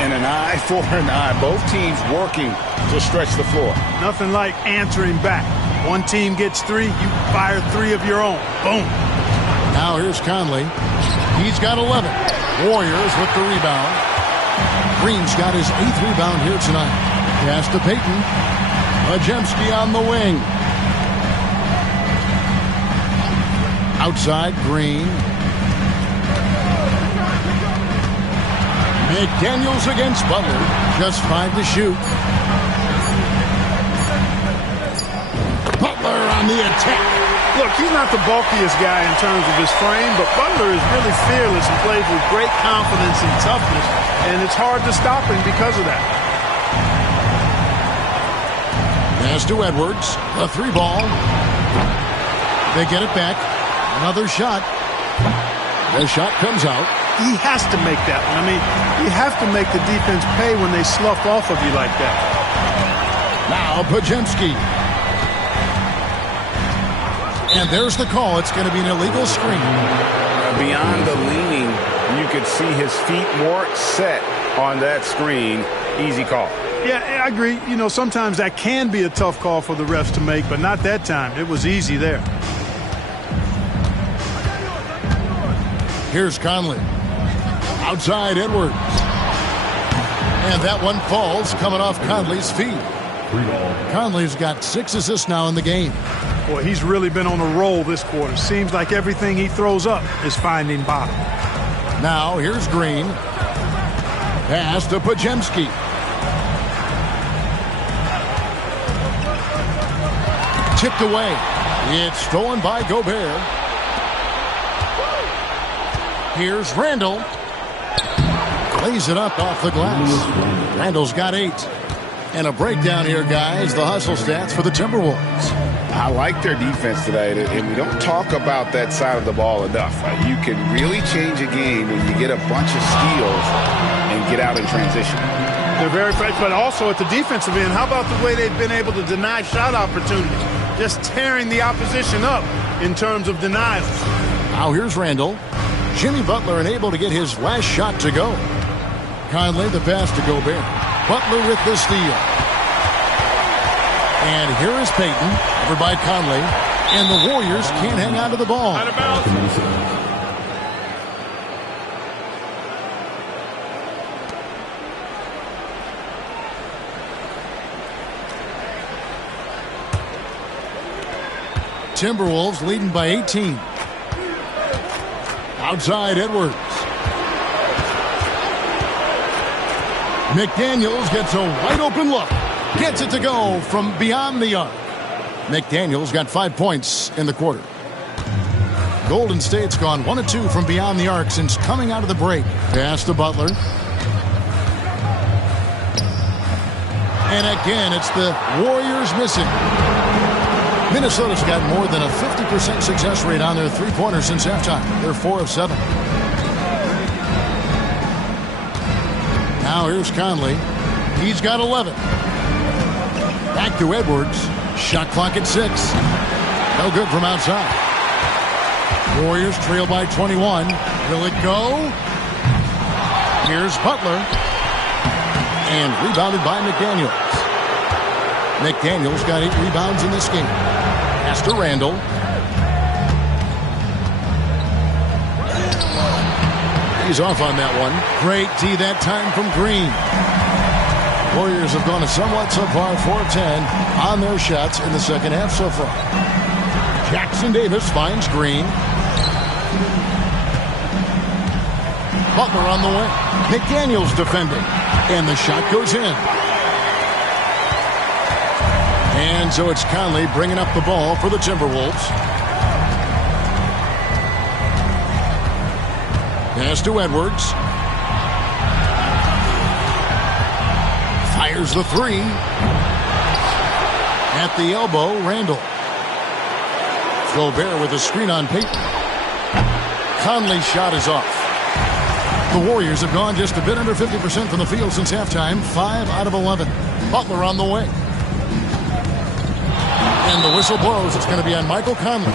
And an eye for an eye. Both teams working to stretch the floor. Nothing like answering back. One team gets 3, you fire 3 of your own. Boom. Now here's Conley. He's got 11. Warriors with the rebound. Green's got his 8th rebound here tonight. Pass to Payton. Podziemski on the wing. Outside, Green. McDaniels against Butler. Just 5 to shoot. Butler on the attack. Look, he's not the bulkiest guy in terms of his frame, but Butler is really fearless and plays with great confidence and toughness, and it's hard to stop him because of that. Pass to Edwards. A 3 ball. They get it back. Another shot. The shot comes out. He has to make that one. I mean, you have to make the defense pay when they slough off of you like that. Now Podziemski. And there's the call. It's going to be an illegal screen. Beyond the leaning, you could see his feet more set on that screen. Easy call. Yeah, I agree. You know, sometimes that can be a tough call for the refs to make, but not that time. It was easy there. Here's Conley. Outside Edwards. And that one falls coming off Conley's feet. Conley's got 6 assists now in the game. Boy, he's really been on a roll this quarter. Seems like everything he throws up is finding bottom. Now here's Green. Pass to Podziemski. Tipped away. It's stolen by Gobert. Here's Rnd2. Lays it up off the glass. Randall's got 8. And a breakdown here, guys. The hustle stats for the Timberwolves. I like their defense today, and we don't talk about that side of the ball enough. You can really change a game when you get a bunch of steals and get out in transition. They're very fresh, but also at the defensive end, how about the way they've been able to deny shot opportunities? Just tearing the opposition up in terms of denials. Now here's Rnd2. Jimmy Butler unable to get his last shot to go. Conley the pass to Gobert. Butler with the steal. And here is Payton, covered by Conley. And the Warriors can't hang on to the ball. Out of bounds. Timberwolves leading by 18. Outside Edwards. McDaniels gets a wide open look. Gets it to go from beyond the arc. McDaniel's got 5 points in the quarter. Golden State's gone 1 of 2 from beyond the arc since coming out of the break. Pass to Butler. And again, it's the Warriors missing. Minnesota's got more than a 50% success rate on their three-pointers since halftime. They're 4 of 7. Now here's Conley. He's got 11. Back to Edwards. Shot clock at 6. No good from outside. Warriors trail by 21. Will it go? Here's Butler. And rebounded by McDaniels. McDaniels got 8 rebounds in this game. Pass to Randall. He's off on that one. Great D that time from Green. Warriors have gone a somewhat subpar 4 of 10 on their shots in the second half so far. Jackson Davis finds Green. Butler on the way. McDaniels defending. And the shot goes in. And so it's Conley bringing up the ball for the Timberwolves. Pass to Edwards. Fires the 3. At the elbow, Randall. Gobert with a screen on Payton. Conley's shot is off. The Warriors have gone just a bit under 50% from the field since halftime. 5 out of 11. Butler on the way. And the whistle blows. It's going to be on Michael Conley.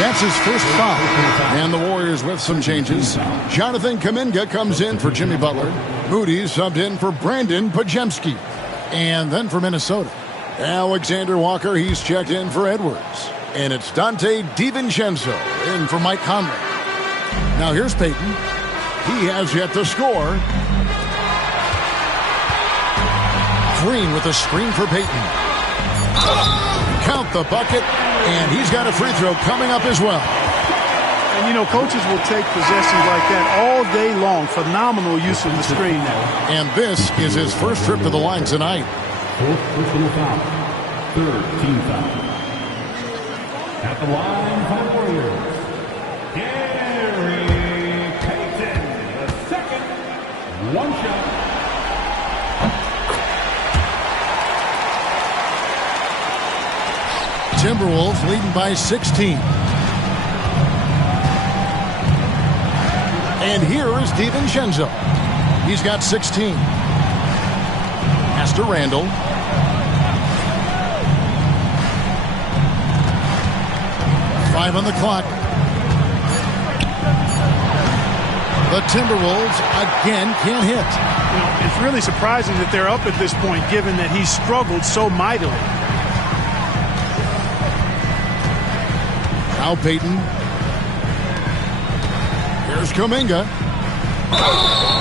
That's his first foul. And the Warriors with some changes. Jonathan Kuminga comes in for Jimmy Butler. Moody subbed in for Brandon Pajemski. And then for Minnesota, Alexander Walker, he's checked in for Edwards. And it's Dante DiVincenzo in for Mike Conley. Now here's Payton. He has yet to score. Green with a screen for Payton. Count the bucket, and he's got a free throw coming up as well. And, you know, coaches will take possessions like that all day long. Phenomenal use of the screen there. And this is his first trip to the line tonight. Fourth personal foul. Third team foul. At the line for the Warriors, Gary Payton, the second. One shot. Timberwolves leading by 16. And here is DiVincenzo. He's got 16. Pass to Randall. Five on the clock. The Timberwolves again can't hit. You know, it's really surprising that they're up at this point, given that he's struggled so mightily. Now Payton. Here's Kuminga.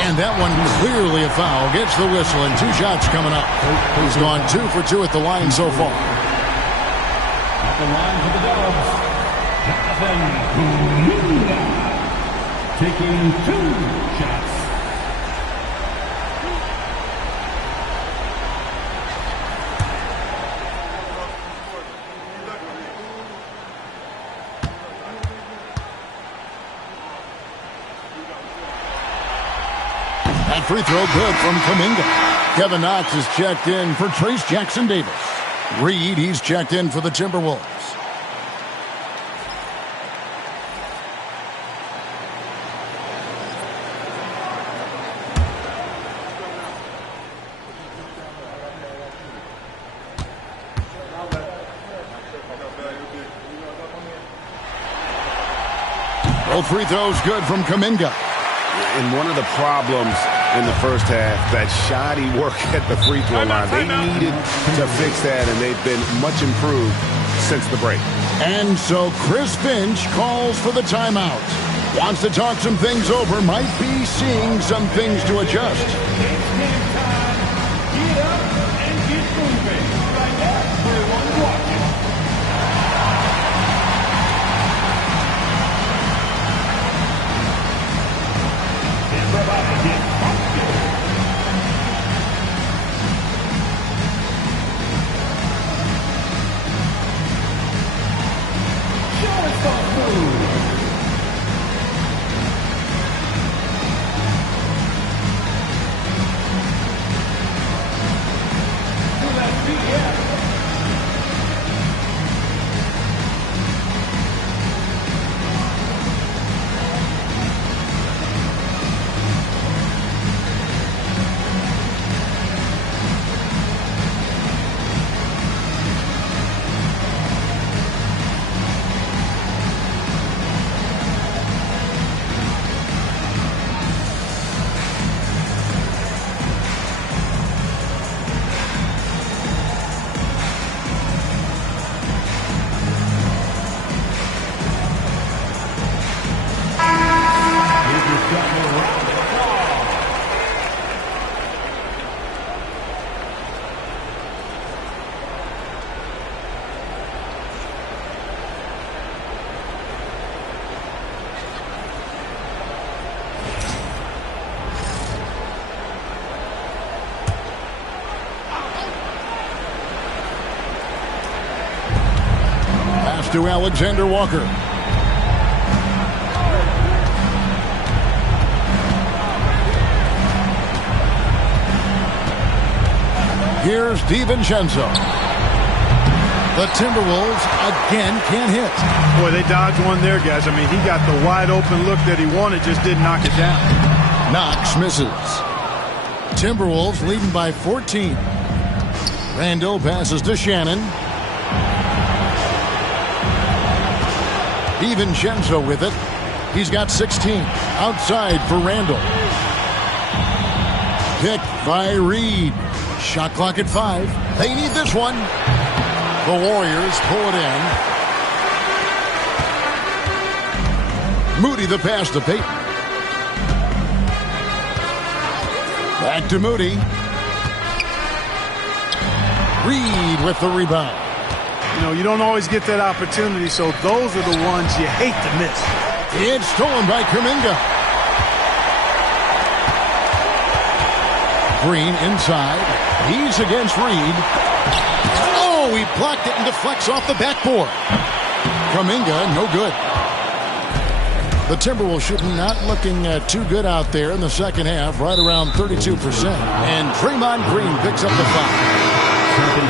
And that one clearly a foul. Gets the whistle and 2 shots coming up. He's gone 2 for 2 at the line so far. At the line for the Dubs, Jonathan Kuminga taking 2 shots. That free throw good from Kuminga. Kevin Knox is checked in for Trace Jackson Davis. Reed, he's checked in for the Timberwolves. Both free throws good from Kuminga. And one of the problems in the first half, that shoddy work at the free throw line. They needed to fix that, and they've been much improved since the break. And so Chris Finch calls for the timeout. Wants to talk some things over, might be seeing some things to adjust. Get up and get moving. Right now, everyone's watching. Everybody get pumped. To Alexander Walker. Here's DiVincenzo. The Timberwolves again can't hit. Boy, they dodged one there, guys. I mean, he got the wide open look that he wanted, just didn't knock it down. Knox misses. Timberwolves leading by 14. Randall passes to Shannon. DiVincenzo with it. He's got 16. Outside for Randall. Picked by Reed. Shot clock at 5. They need this one. The Warriors pull it in. Moody the pass to Payton. Back to Moody. Reed with the rebound. You know, you don't always get that opportunity, so those are the ones you hate to miss. It's stolen by Kuminga. Green inside. He's against Reed. Oh, he blocked it and deflects off the backboard. Kuminga, no good. The Timberwolves shooting not looking too good out there in the second half, right around 32%. And Draymond Green picks up the foul.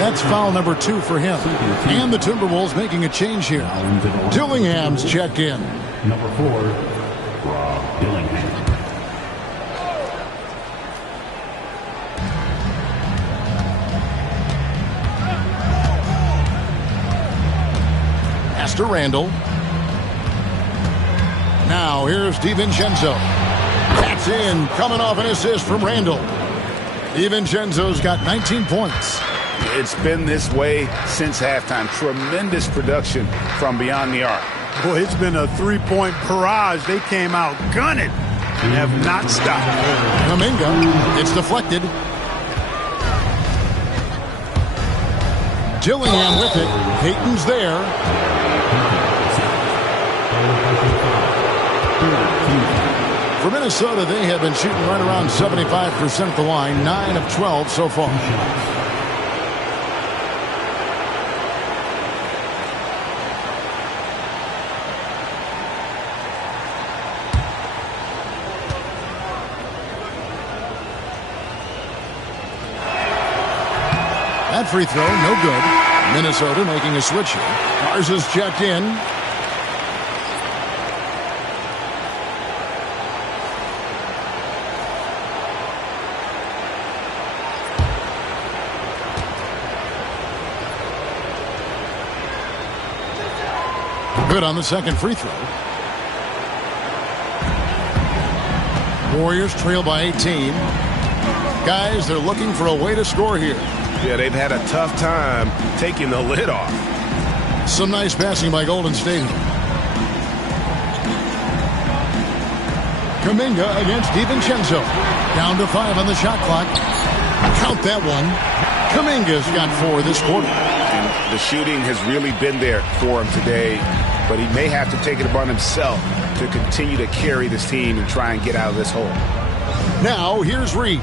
That's foul number 2 for him. And the Timberwolves making a change here. Dillingham's checked in. Number 4, Rob Dillingham. Pass to Randall. Now here's DiVincenzo. That's in, coming off an assist from Randall. DiVincenzo's got 19 points. It's been this way since halftime. Tremendous production from beyond the arc. Boy, it's been a three-point barrage. They came out gunning and have not stopped. Kuminga, it's deflected. Dillingham with it. Payton's there. For Minnesota, they have been shooting right around 75% at the line, 9 of 12 so far. That free throw, no good. Minnesota making a switch here. Garza's checked in. Good on the second free throw. Warriors trail by 18. Guys, they're looking for a way to score here. Yeah, they've had a tough time taking the lid off. Some nice passing by Golden State. Kuminga against DiVincenzo. Down to 5 on the shot clock. Count that one. Kuminga's got 4 this quarter. And the shooting has really been there for him today, but he may have to take it upon himself to continue to carry this team and try and get out of this hole. Now, here's Reed.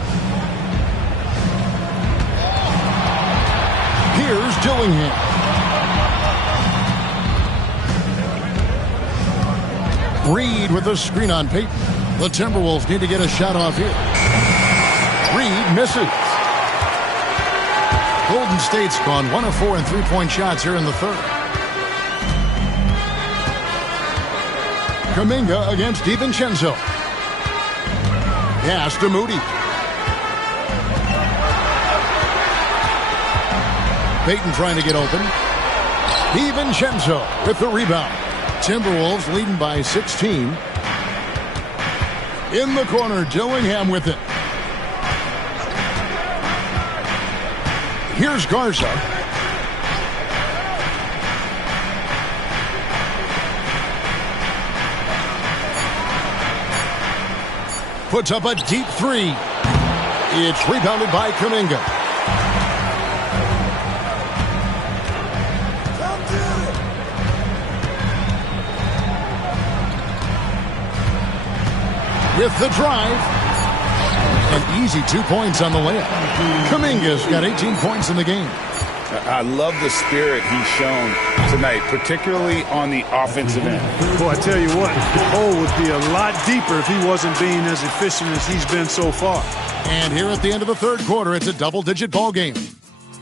Here's Dillingham. Reed with the screen on Payton. The Timberwolves need to get a shot off here. Reed misses. Golden State's gone 1 of 4 in three-point shots here in the third. Kuminga against DiVincenzo. Pass to Moody. Payton trying to get open. DiVincenzo with the rebound. Timberwolves leading by 16. In the corner, Dillingham with it. Here's Garza. Puts up a deep three. It's rebounded by Kuminga. With the drive. An easy 2 points on the layup. Kuminga's got 18 points in the game. I love the spirit he's shown tonight, particularly on the offensive end. Boy, I tell you what, the hole would be a lot deeper if he wasn't being as efficient as he's been so far. And here at the end of the third quarter, it's a double-digit ball game.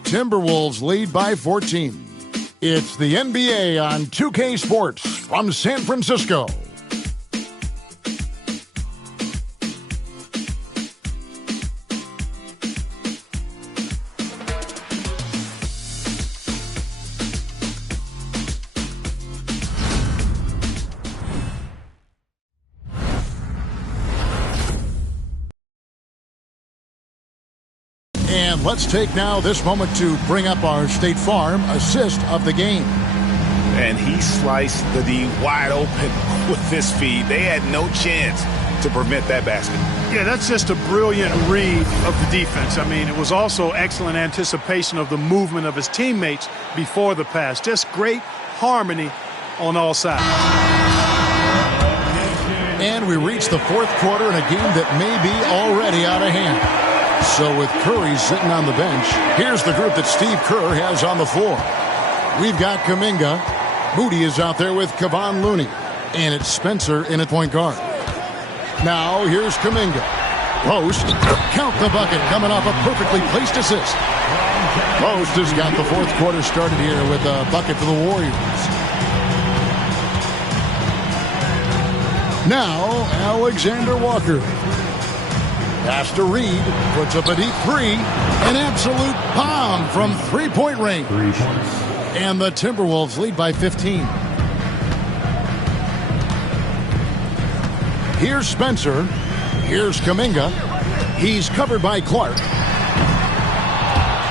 Timberwolves lead by 14. It's the NBA on 2K Sports from San Francisco. And let's take now this moment to bring up our State Farm assist of the game. And he sliced the D wide open with this feed. They had no chance to prevent that basket. Yeah, that's just a brilliant read of the defense. I mean, it was also excellent anticipation of the movement of his teammates before the pass. Just great harmony on all sides. And we reach the fourth quarter in a game that may be already out of hand. So with Curry sitting on the bench, here's the group that Steve Kerr has on the floor. We've got Kuminga. Moody is out there with Kevon Looney. And it's Spencer in at point guard. Now here's Kuminga. Post. Count the bucket coming off a perfectly placed assist. Post has got the fourth quarter started here with a bucket for the Warriors. Now Alexander Walker. Pass to Reed, puts up a deep three, an absolute bomb from three-point range. 3 points. And the Timberwolves lead by 15. Here's Spencer. Here's Kuminga. He's covered by Clark.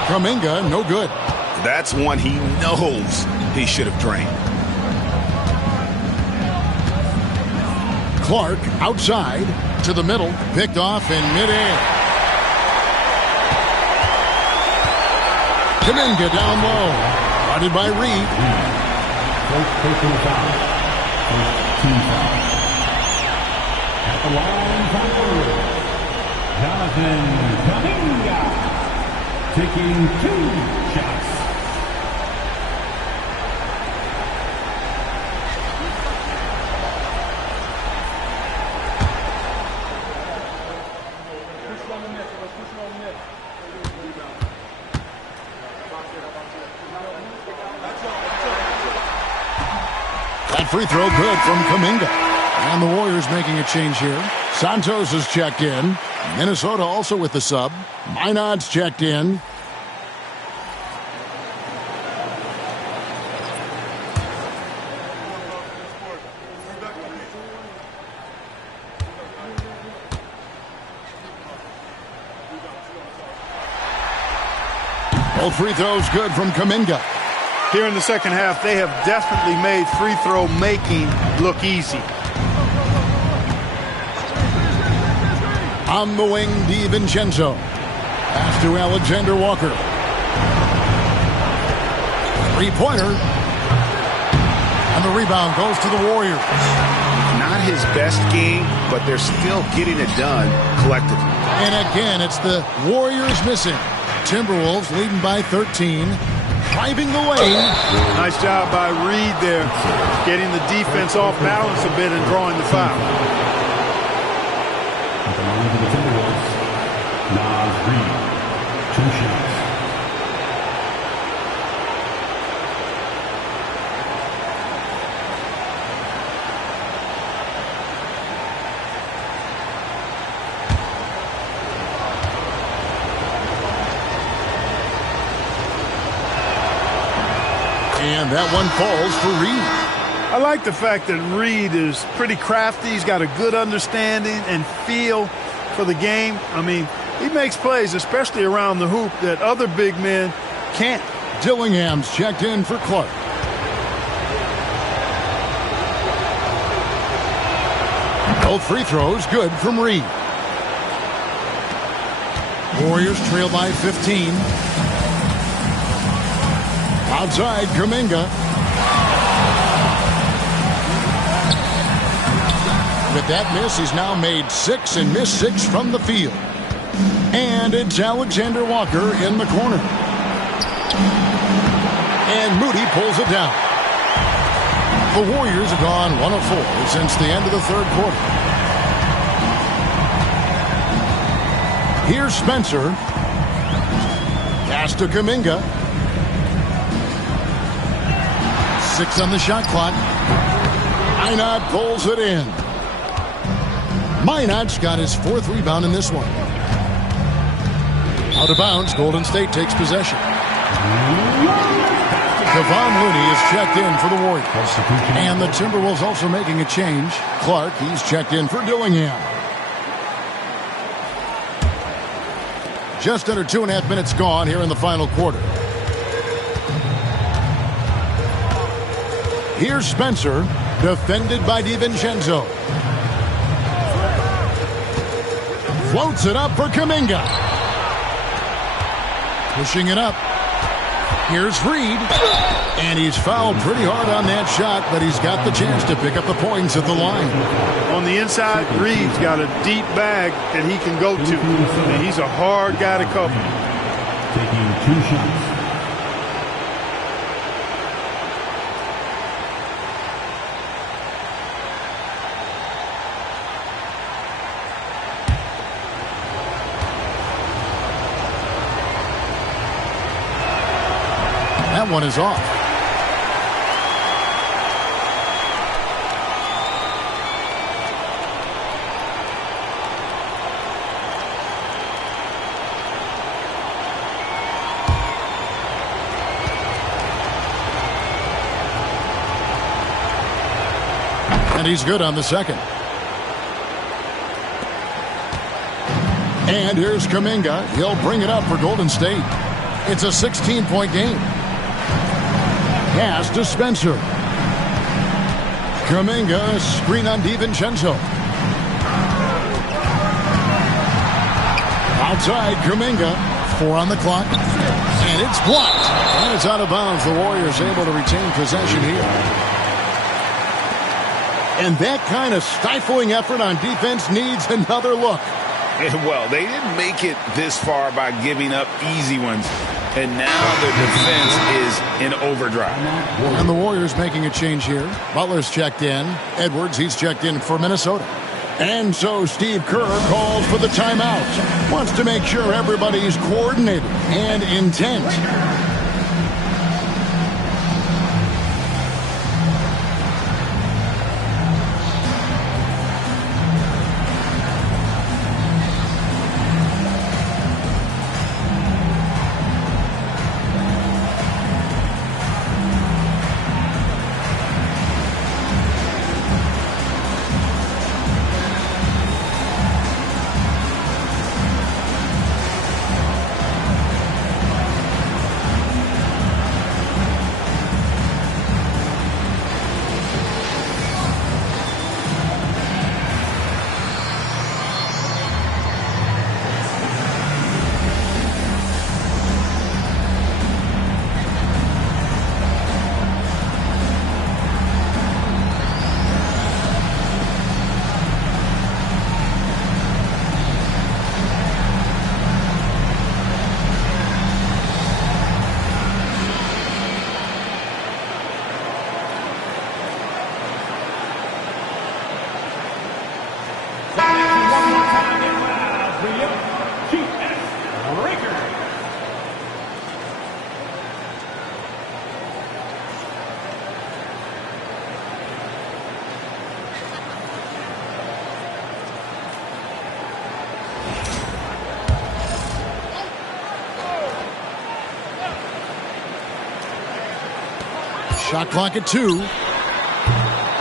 Kuminga, no good. That's one he knows he should have drained. Clark outside. To the middle, picked off in midair. Kuminga down low. Guarded by Reed. First personal foul. First team foul. At the line, Jonathan Kuminga taking 2 shots. That free throw good from Kuminga. And the Warriors making a change here. Santos is checked in. Minnesota also with the sub. Minod's checked in. Both free throws good from Kuminga. Here in the second half, they have definitely made free throw making look easy. On the wing, DiVincenzo. Pass to Alexander Walker. Three-pointer. And the rebound goes to the Warriors. Not his best game, but they're still getting it done collectively. And again, it's the Warriors missing. Timberwolves leading by 13. driving the lane. Nice job by Reed there, getting the defense off balance a bit and drawing the foul. At the line for the Timberwolves, Reed, 2 shots. And that one falls for Reed. I like the fact that Reed is pretty crafty. He's got a good understanding and feel for the game. I mean, he makes plays, especially around the hoop, that other big men can't. Dillingham's checked in for Clark. Both free throws good from Reed. Warriors trail by 15. Outside, Kuminga. With that miss, he's now made 6 and missed 6 from the field. And it's Alexander Walker in the corner. And Moody pulls it down. The Warriors have gone 1 of 4 since the end of the third quarter. Here's Spencer. Pass to Kuminga. 6 on the shot clock. Minot pulls it in. Minot's got his 4th rebound in this one. Out of bounds, Golden State takes possession. Kevon Looney is checked in for the Warriors. And the Timberwolves also making a change. Clark, he's checked in for Dillingham. Just under 2.5 minutes gone here in the final quarter. Here's Spencer, defended by DiVincenzo. Floats it up for Kuminga. Pushing it up. Here's Reed. And he's fouled pretty hard on that shot, but he's got the chance to pick up the points at the line. On the inside, Reed's got a deep bag that he can go to. And he's a hard guy to cover. Taking 2 shots. That one is off. And he's good on the second. And here's Kuminga. He'll bring it up for Golden State. It's a 16-point game. Pass to Spencer. Kuminga, screen on DiVincenzo. Outside, Kuminga. 4 on the clock. And it's blocked. And it's out of bounds. The Warriors able to retain possession here. And that kind of stifling effort on defense needs another look. Well, they didn't make it this far by giving up easy ones. And now the defense is in overdrive. And the Warriors making a change here. Butler's checked in. Edwards, he's checked in for Minnesota. And so Steve Kerr calls for the timeout. Wants to make sure everybody's coordinated and intent. Shot clock at 2.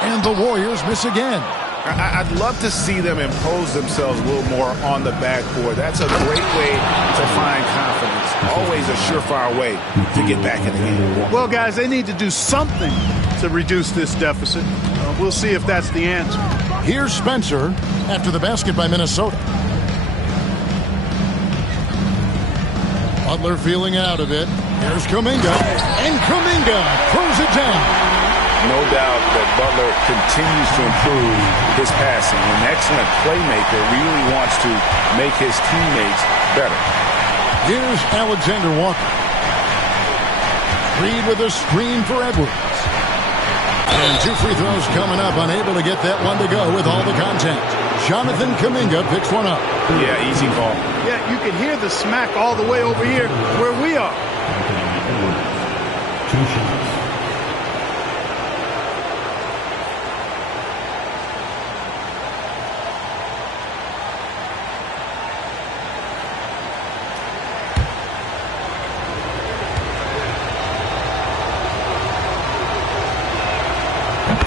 And the Warriors miss again. I'd love to see them impose themselves a little more on the backboard. That's a great way to find confidence. Always a surefire way to get back in the game. Well, guys, they need to do something to reduce this deficit. We'll see if that's the answer. Here's Spencer after the basket by Minnesota. Butler feeling out of it. Here's Kuminga. And Kuminga throws it down. No doubt that Butler continues to improve his passing. An excellent playmaker, really wants to make his teammates better. Here's Alexander Walker. Reed with a screen for Edwards. And 2 free throws coming up, unable to get that one to go with all the contact. Jonathan Kuminga picks one up. Yeah, easy call. Yeah, you can hear the smack all the way over here where we are. 2 shots.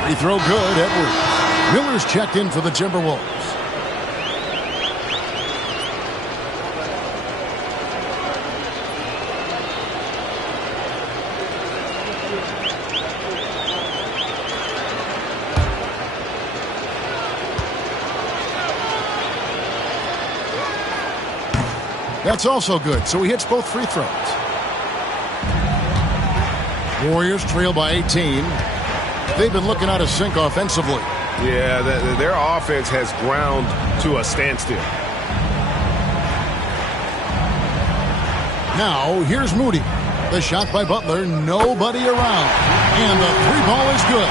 Free throw good, Edwards. Miller's checked in for the Timberwolves. That's also good, so he hits both free throws. Warriors trail by 18. They've been looking out of sync offensively. Yeah, their offense has ground to a standstill. Now, here's Moody. The shot by Butler, nobody around. And the 3-ball is good.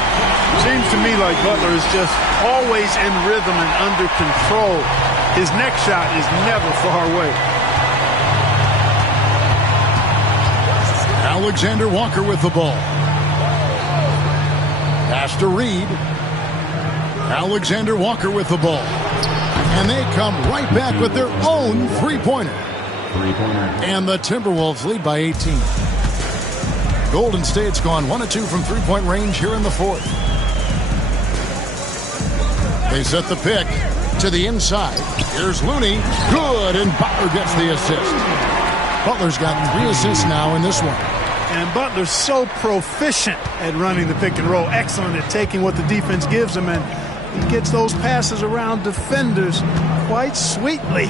Seems to me like Butler is just always in rhythm and under control. His next shot is never far away. Alexander Walker with the ball. Pass to Reed. Alexander Walker with the ball. And they come right back with their own three-pointer. And the Timberwolves lead by 18. Golden State's gone 1 of 2 from three-point range here in the fourth. They set the pick to the inside. Here's Looney. Good, and Butler gets the assist. Butler's got 3 assists now in this one. And Butler's so proficient at running the pick and roll. Excellent at taking what the defense gives him, and he gets those passes around defenders quite sweetly.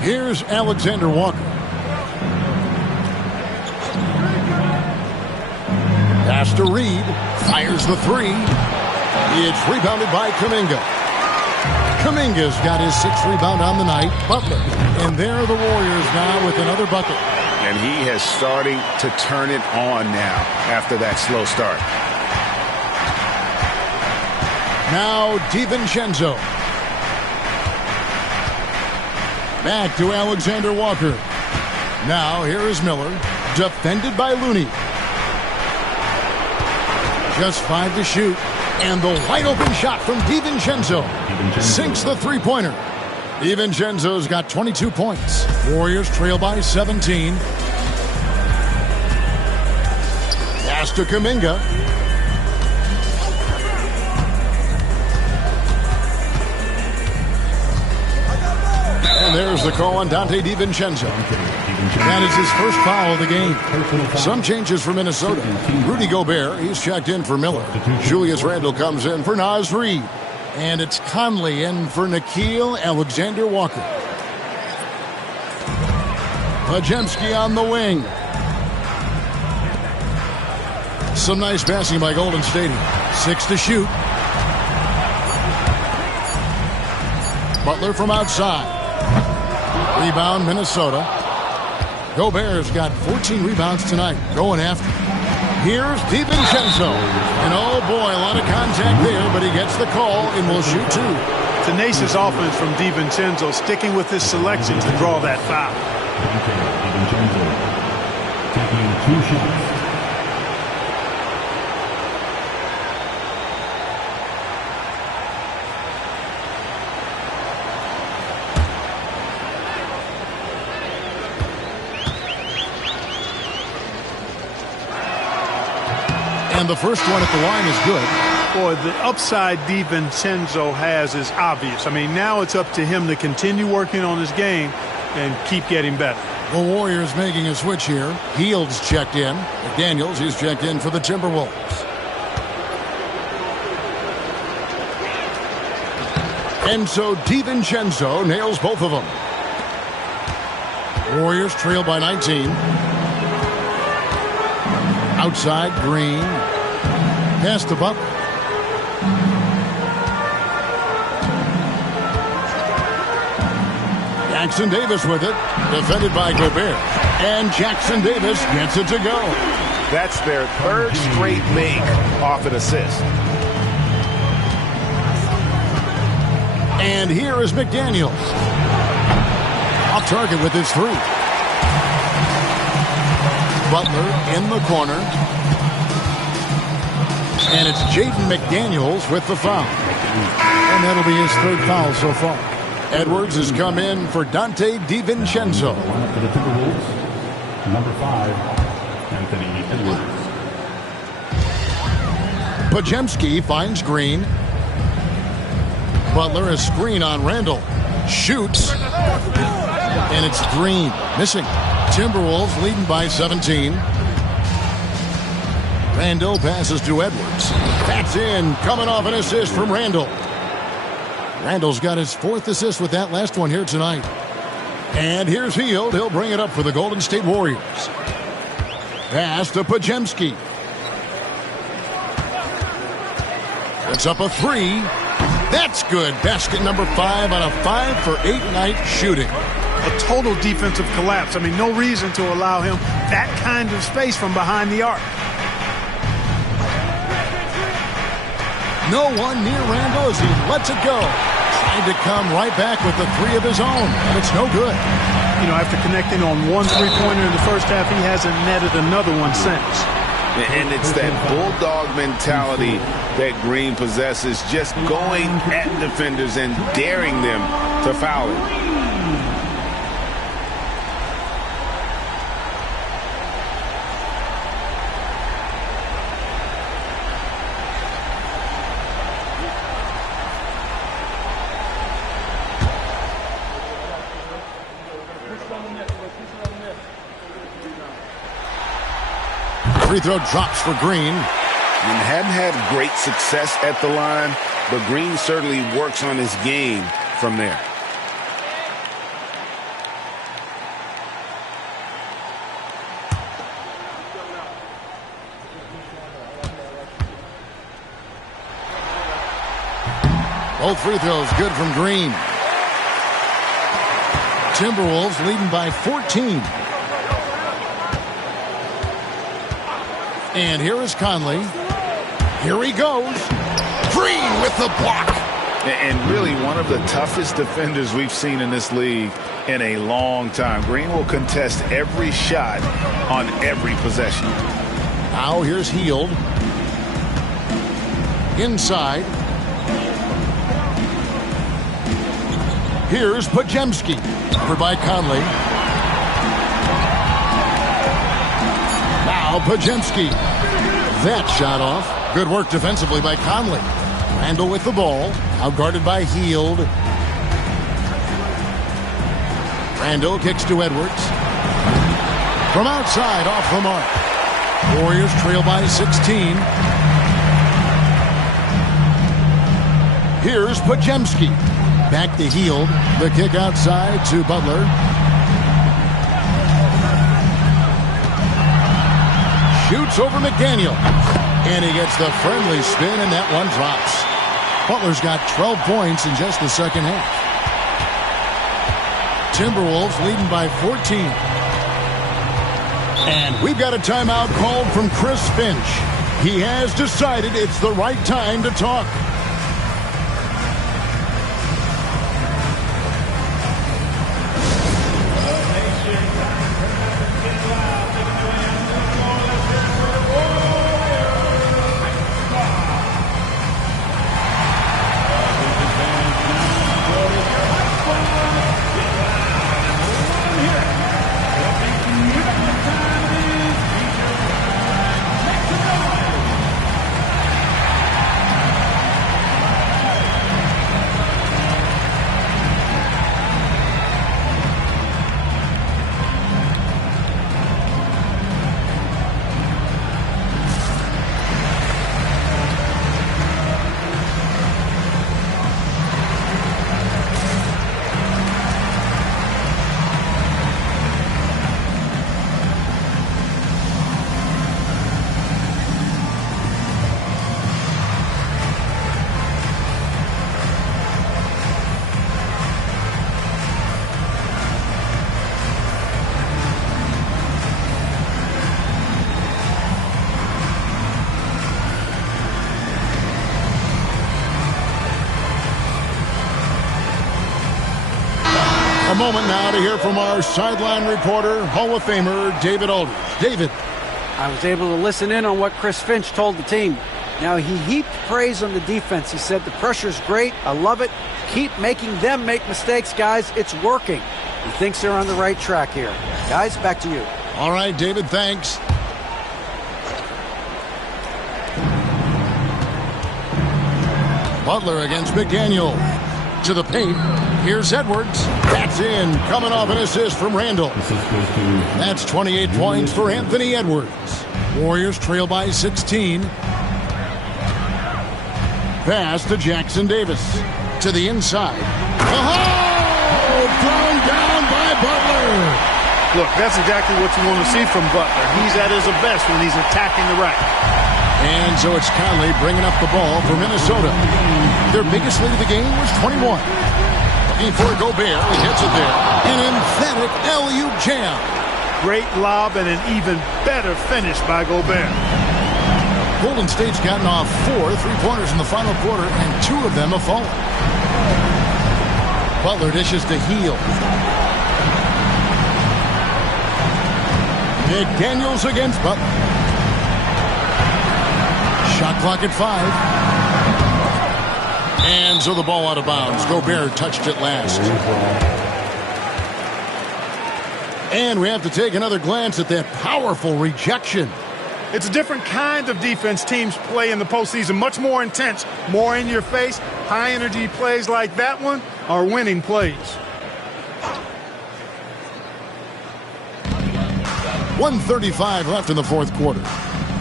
Here's Alexander Walker. Pass to Reed. Fires the 3. It's rebounded by Kuminga. Kuminga's got his 6th rebound on the night. Butler. And there are the Warriors now with another bucket. And he has starting to turn it on now after that slow start. Now DiVincenzo. Back to Alexander Walker. Now here is Miller. Defended by Looney. Just 5 to shoot. And the wide open shot from DiVincenzo. Sinks the three-pointer. DiVincenzo's got 22 points. Warriors trail by 17. Pass to Kuminga. And there's the call on Dante DiVincenzo. That is his first foul of the game. Some changes for Minnesota. Rudy Gobert, he's checked in for Miller. Julius Randle comes in for Naz Reid. And it's Conley in for Nickeil Alexander-Walker. Podziemski on the wing. Some nice passing by Golden State. 6 to shoot. Butler from outside. Rebound, Minnesota. Gobert's got 14 rebounds tonight. Going after. Here's DiVincenzo. And oh boy, a lot of contact there, but he gets the call and will shoot 2. Tenacious offense from DiVincenzo, sticking with his selection to draw that foul. Taking 2 shots. And the first one at the line is good. Boy, the upside DiVincenzo has is obvious. I mean, now it's up to him to continue working on his game and keep getting better. The Warriors making a switch here. Hield's checked in. McDaniels, he's checked in for the Timberwolves. And so DiVincenzo nails both of them. Warriors trail by 19. Outside, Green. Pass to Butler. Jackson Davis with it. Defended by Gobert. And Jackson Davis gets it to go. That's their third straight make off an assist. And here is McDaniels. Off target with his three. Butler in the corner. And it's Jaden McDaniels with the foul. And that'll be his third foul so far. Edwards has come in for Dante DiVincenzo. For the Timberwolves, number 5, Anthony Edwards. Podziemski finds Green. Butler a screen on Randall. Shoots. And it's Green missing. Timberwolves leading by 17. Randall passes to Edwards. That's in. Coming off an assist from Randall. Randall's got his 4th assist with that last one here tonight. And here's Hield. He'll bring it up for the Golden State Warriors. Pass to Podziemski. It's up a 3. That's good. Basket number 5 on a 5 for 8 night shooting. A total defensive collapse. I mean, no reason to allow him that kind of space from behind the arc. No one near Randall as he lets it go. Trying to come right back with the 3 of his own, and it's no good. You know, after connecting on one three-pointer in the first half, he hasn't netted another one since. And it's that bulldog mentality that Green possesses, just going at defenders and daring them to foul him. Free throw drops for Green. And hadn't had great success at the line, but Green certainly works on his game from there. Both free throws good from Green. Timberwolves leading by 14. And here is Conley. Here he goes. Green with the block. And really one of the toughest defenders we've seen in this league in a long time. Green will contest every shot on every possession. Now here's Hield. Inside. Here's Podziemski. Covered by Conley. Now Podziemski. That shot off. Good work defensively by Conley. Randall with the ball. Out guarded by Hield. Randall kicks to Edwards. From outside, off the mark. Warriors trail by 16. Here's Podziemski. Back to Hield. The kick outside to Butler. Shoots over McDaniel. And he gets the friendly spin, and that one drops. Butler's got 12 points in just the second half. Timberwolves leading by 14. And we've got a timeout called from Chris Finch. He has decided it's the right time to talk. A moment now to hear from our sideline reporter, Hall of Famer David Aldridge. David. I was able to listen in on what Chris Finch told the team. Now, he heaped praise on the defense. He said, the pressure's great. I love it. Keep making them make mistakes, guys. It's working. He thinks they're on the right track here. Guys, back to you. All right, David, thanks. Butler against McDaniel. To the paint. Here's Edwards. That's in. Coming off an assist from Randall. That's 28 points for Anthony Edwards. Warriors trail by 16. Pass to Jackson Davis. To the inside. Oh! Thrown down by Butler. Look, that's exactly what you want to see from Butler. He's at his best when he's attacking the rack. And so it's Conley bringing up the ball for Minnesota. Their biggest lead of the game was 21. Looking for Gobert. He hits it there. An emphatic alley-oop jam. Great lob and an even better finish by Gobert. Golden State's gotten off 4 3-pointers in the final quarter, and 2 of them have fallen. Butler dishes to Hield. McDaniels against Butler. Shot clock at 5. And so the ball out of bounds. Gobert touched it last. And we have to take another glance at that powerful rejection. It's a different kind of defense teams play in the postseason. Much more intense, more in your face. High energy plays like that one are winning plays. 1:35 left in the fourth quarter.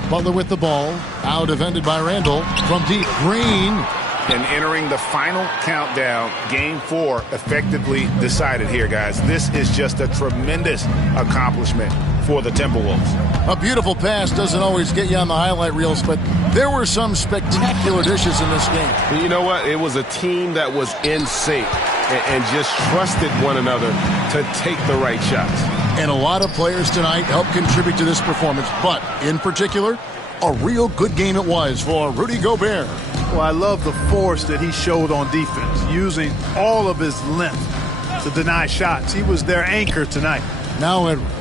Butler with the ball. Out defended by Randall. From deep, Green. And entering the final countdown, Game 4 effectively decided here, guys. This is just a tremendous accomplishment for the Timberwolves. A beautiful pass doesn't always get you on the highlight reels, but there were some spectacular dishes in this game. You know what? It was a team that was in sync and just trusted one another to take the right shots. And a lot of players tonight helped contribute to this performance, but in particular, a real good game it was for Rudy Gobert. Well, I love the force that he showed on defense, using all of his length to deny shots. He was their anchor tonight. Now Edwards.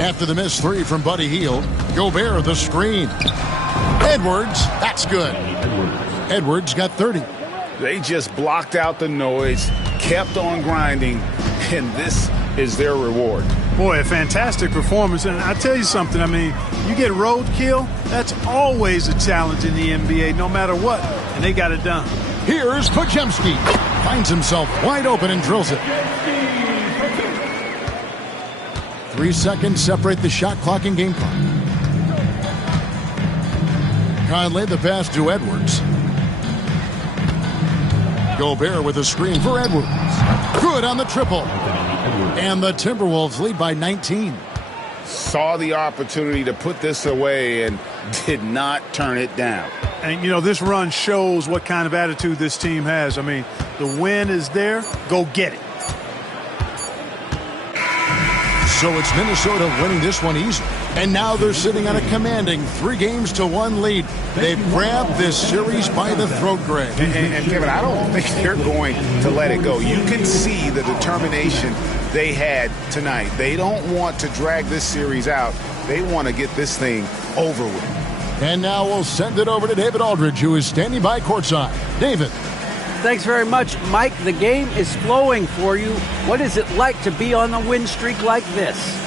After the missed 3 from Buddy Hield, Gobert the screen. Edwards, that's good. Edwards got 30. They just blocked out the noise, kept on grinding, and this is their reward. Boy, a fantastic performance. And I tell you something, I mean, you get roadkill, that's always a challenge in the NBA, no matter what. And they got it done. Here's Podziemski. Finds himself wide open and drills it. 3 seconds separate the shot clock and game clock. Conley the pass to Edwards. Gobert with a screen for Edwards. Good on the triple. And the Timberwolves lead by 19. Saw the opportunity to put this away and did not turn it down. And, you know, this run shows what kind of attitude this team has. I mean, the win is there. Go get it. So it's Minnesota winning this one easily. And now they're sitting on a commanding 3-1 lead. They've grabbed this series by the throat, Greg. And Kevin, I don't think they're going to let it go. You can see the determination they had tonight. They don't want to drag this series out. They want to get this thing over with. And now we'll send it over to David Aldridge, who is standing by courtside. David. Thanks very much, Mike. The game is flowing for you. What is it like to be on a win streak like this?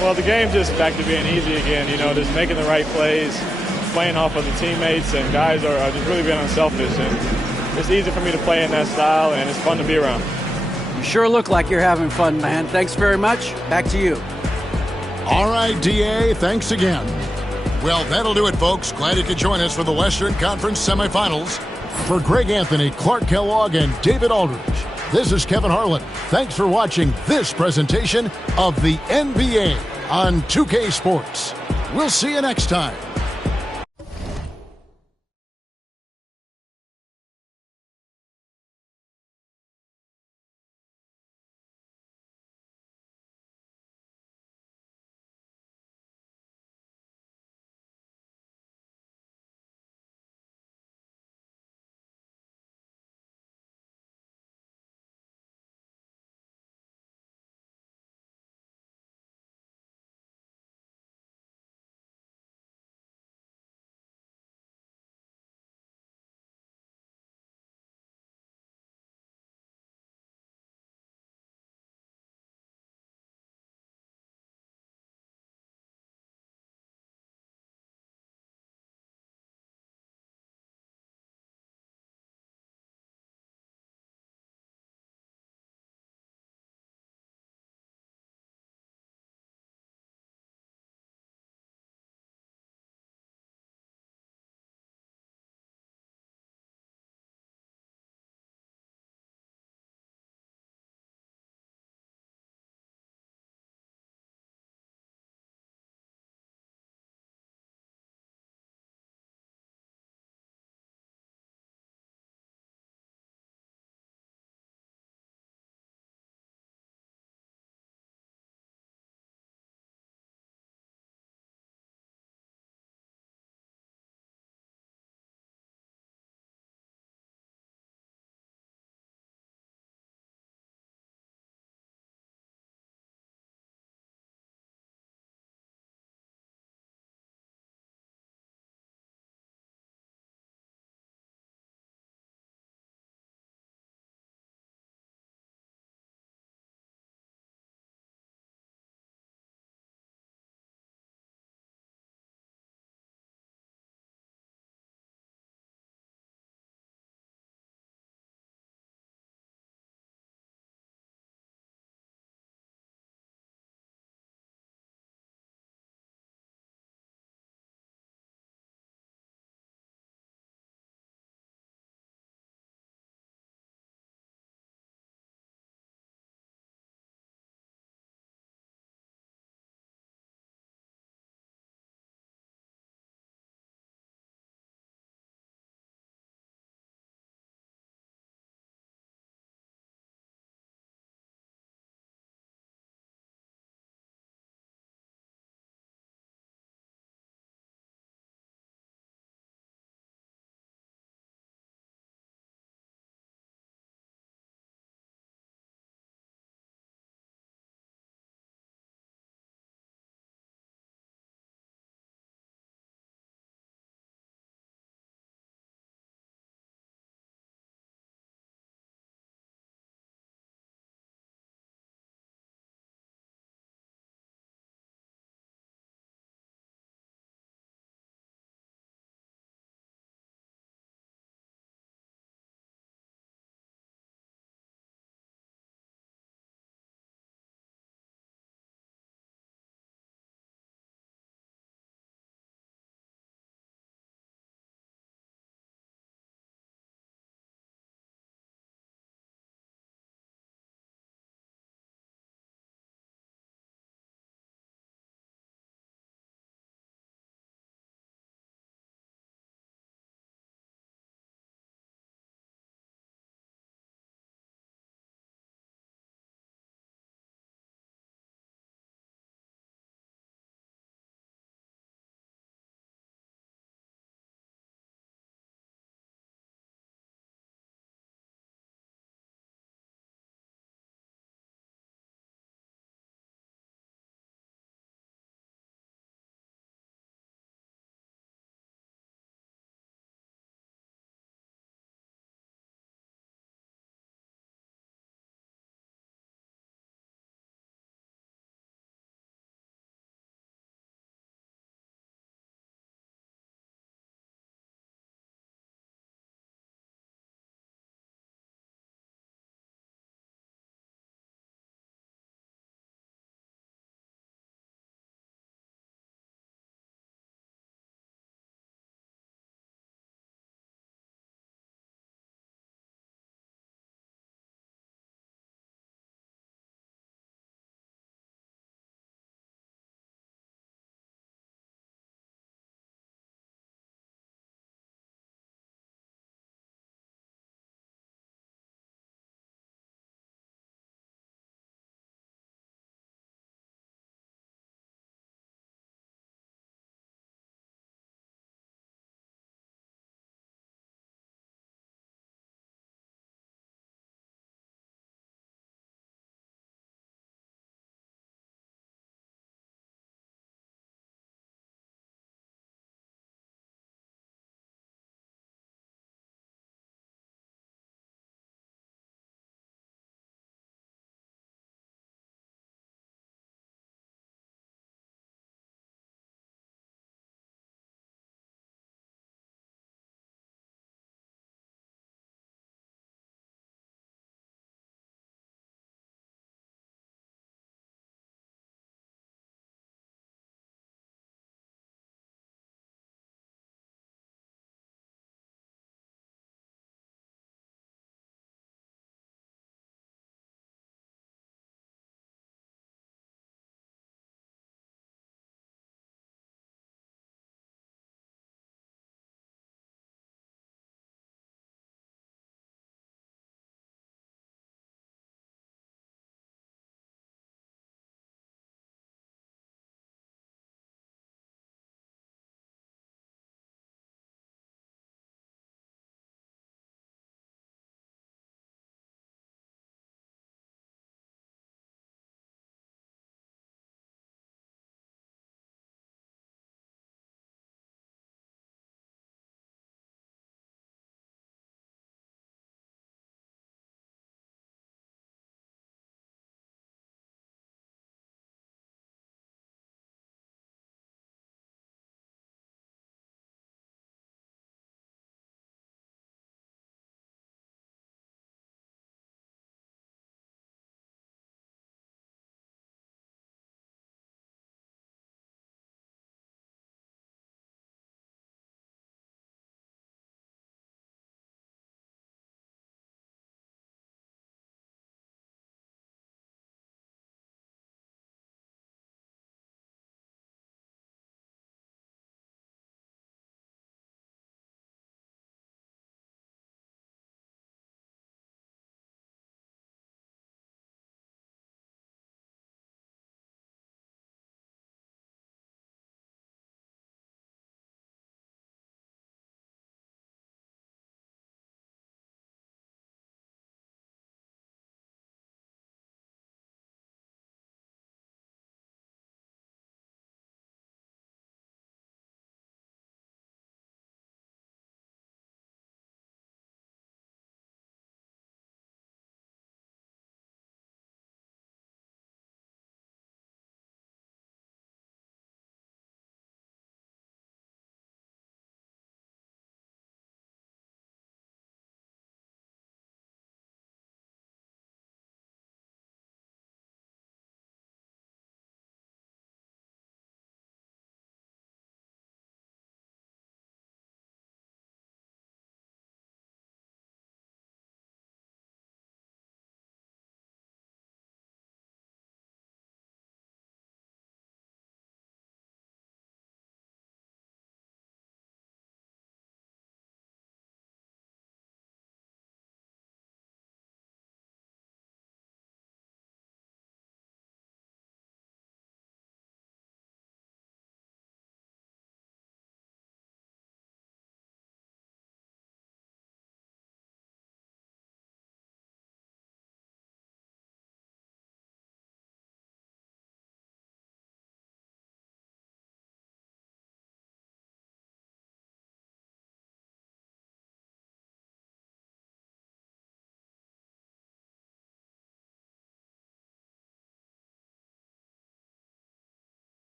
Well, the game just back to being easy again, you know, just making the right plays, playing off of the teammates, and guys are just really being unselfish. And it's easy for me to play in that style, and it's fun to be around. You sure look like you're having fun, man. Thanks very much. Back to you. All right, D.A., thanks again. Well, that'll do it, folks. Glad you could join us for the Western Conference semifinals. For Greg Anthony, Clark Kellogg, and David Aldridge, this is Kevin Harlan. Thanks for watching this presentation of the NBA on 2K Sports. We'll see you next time.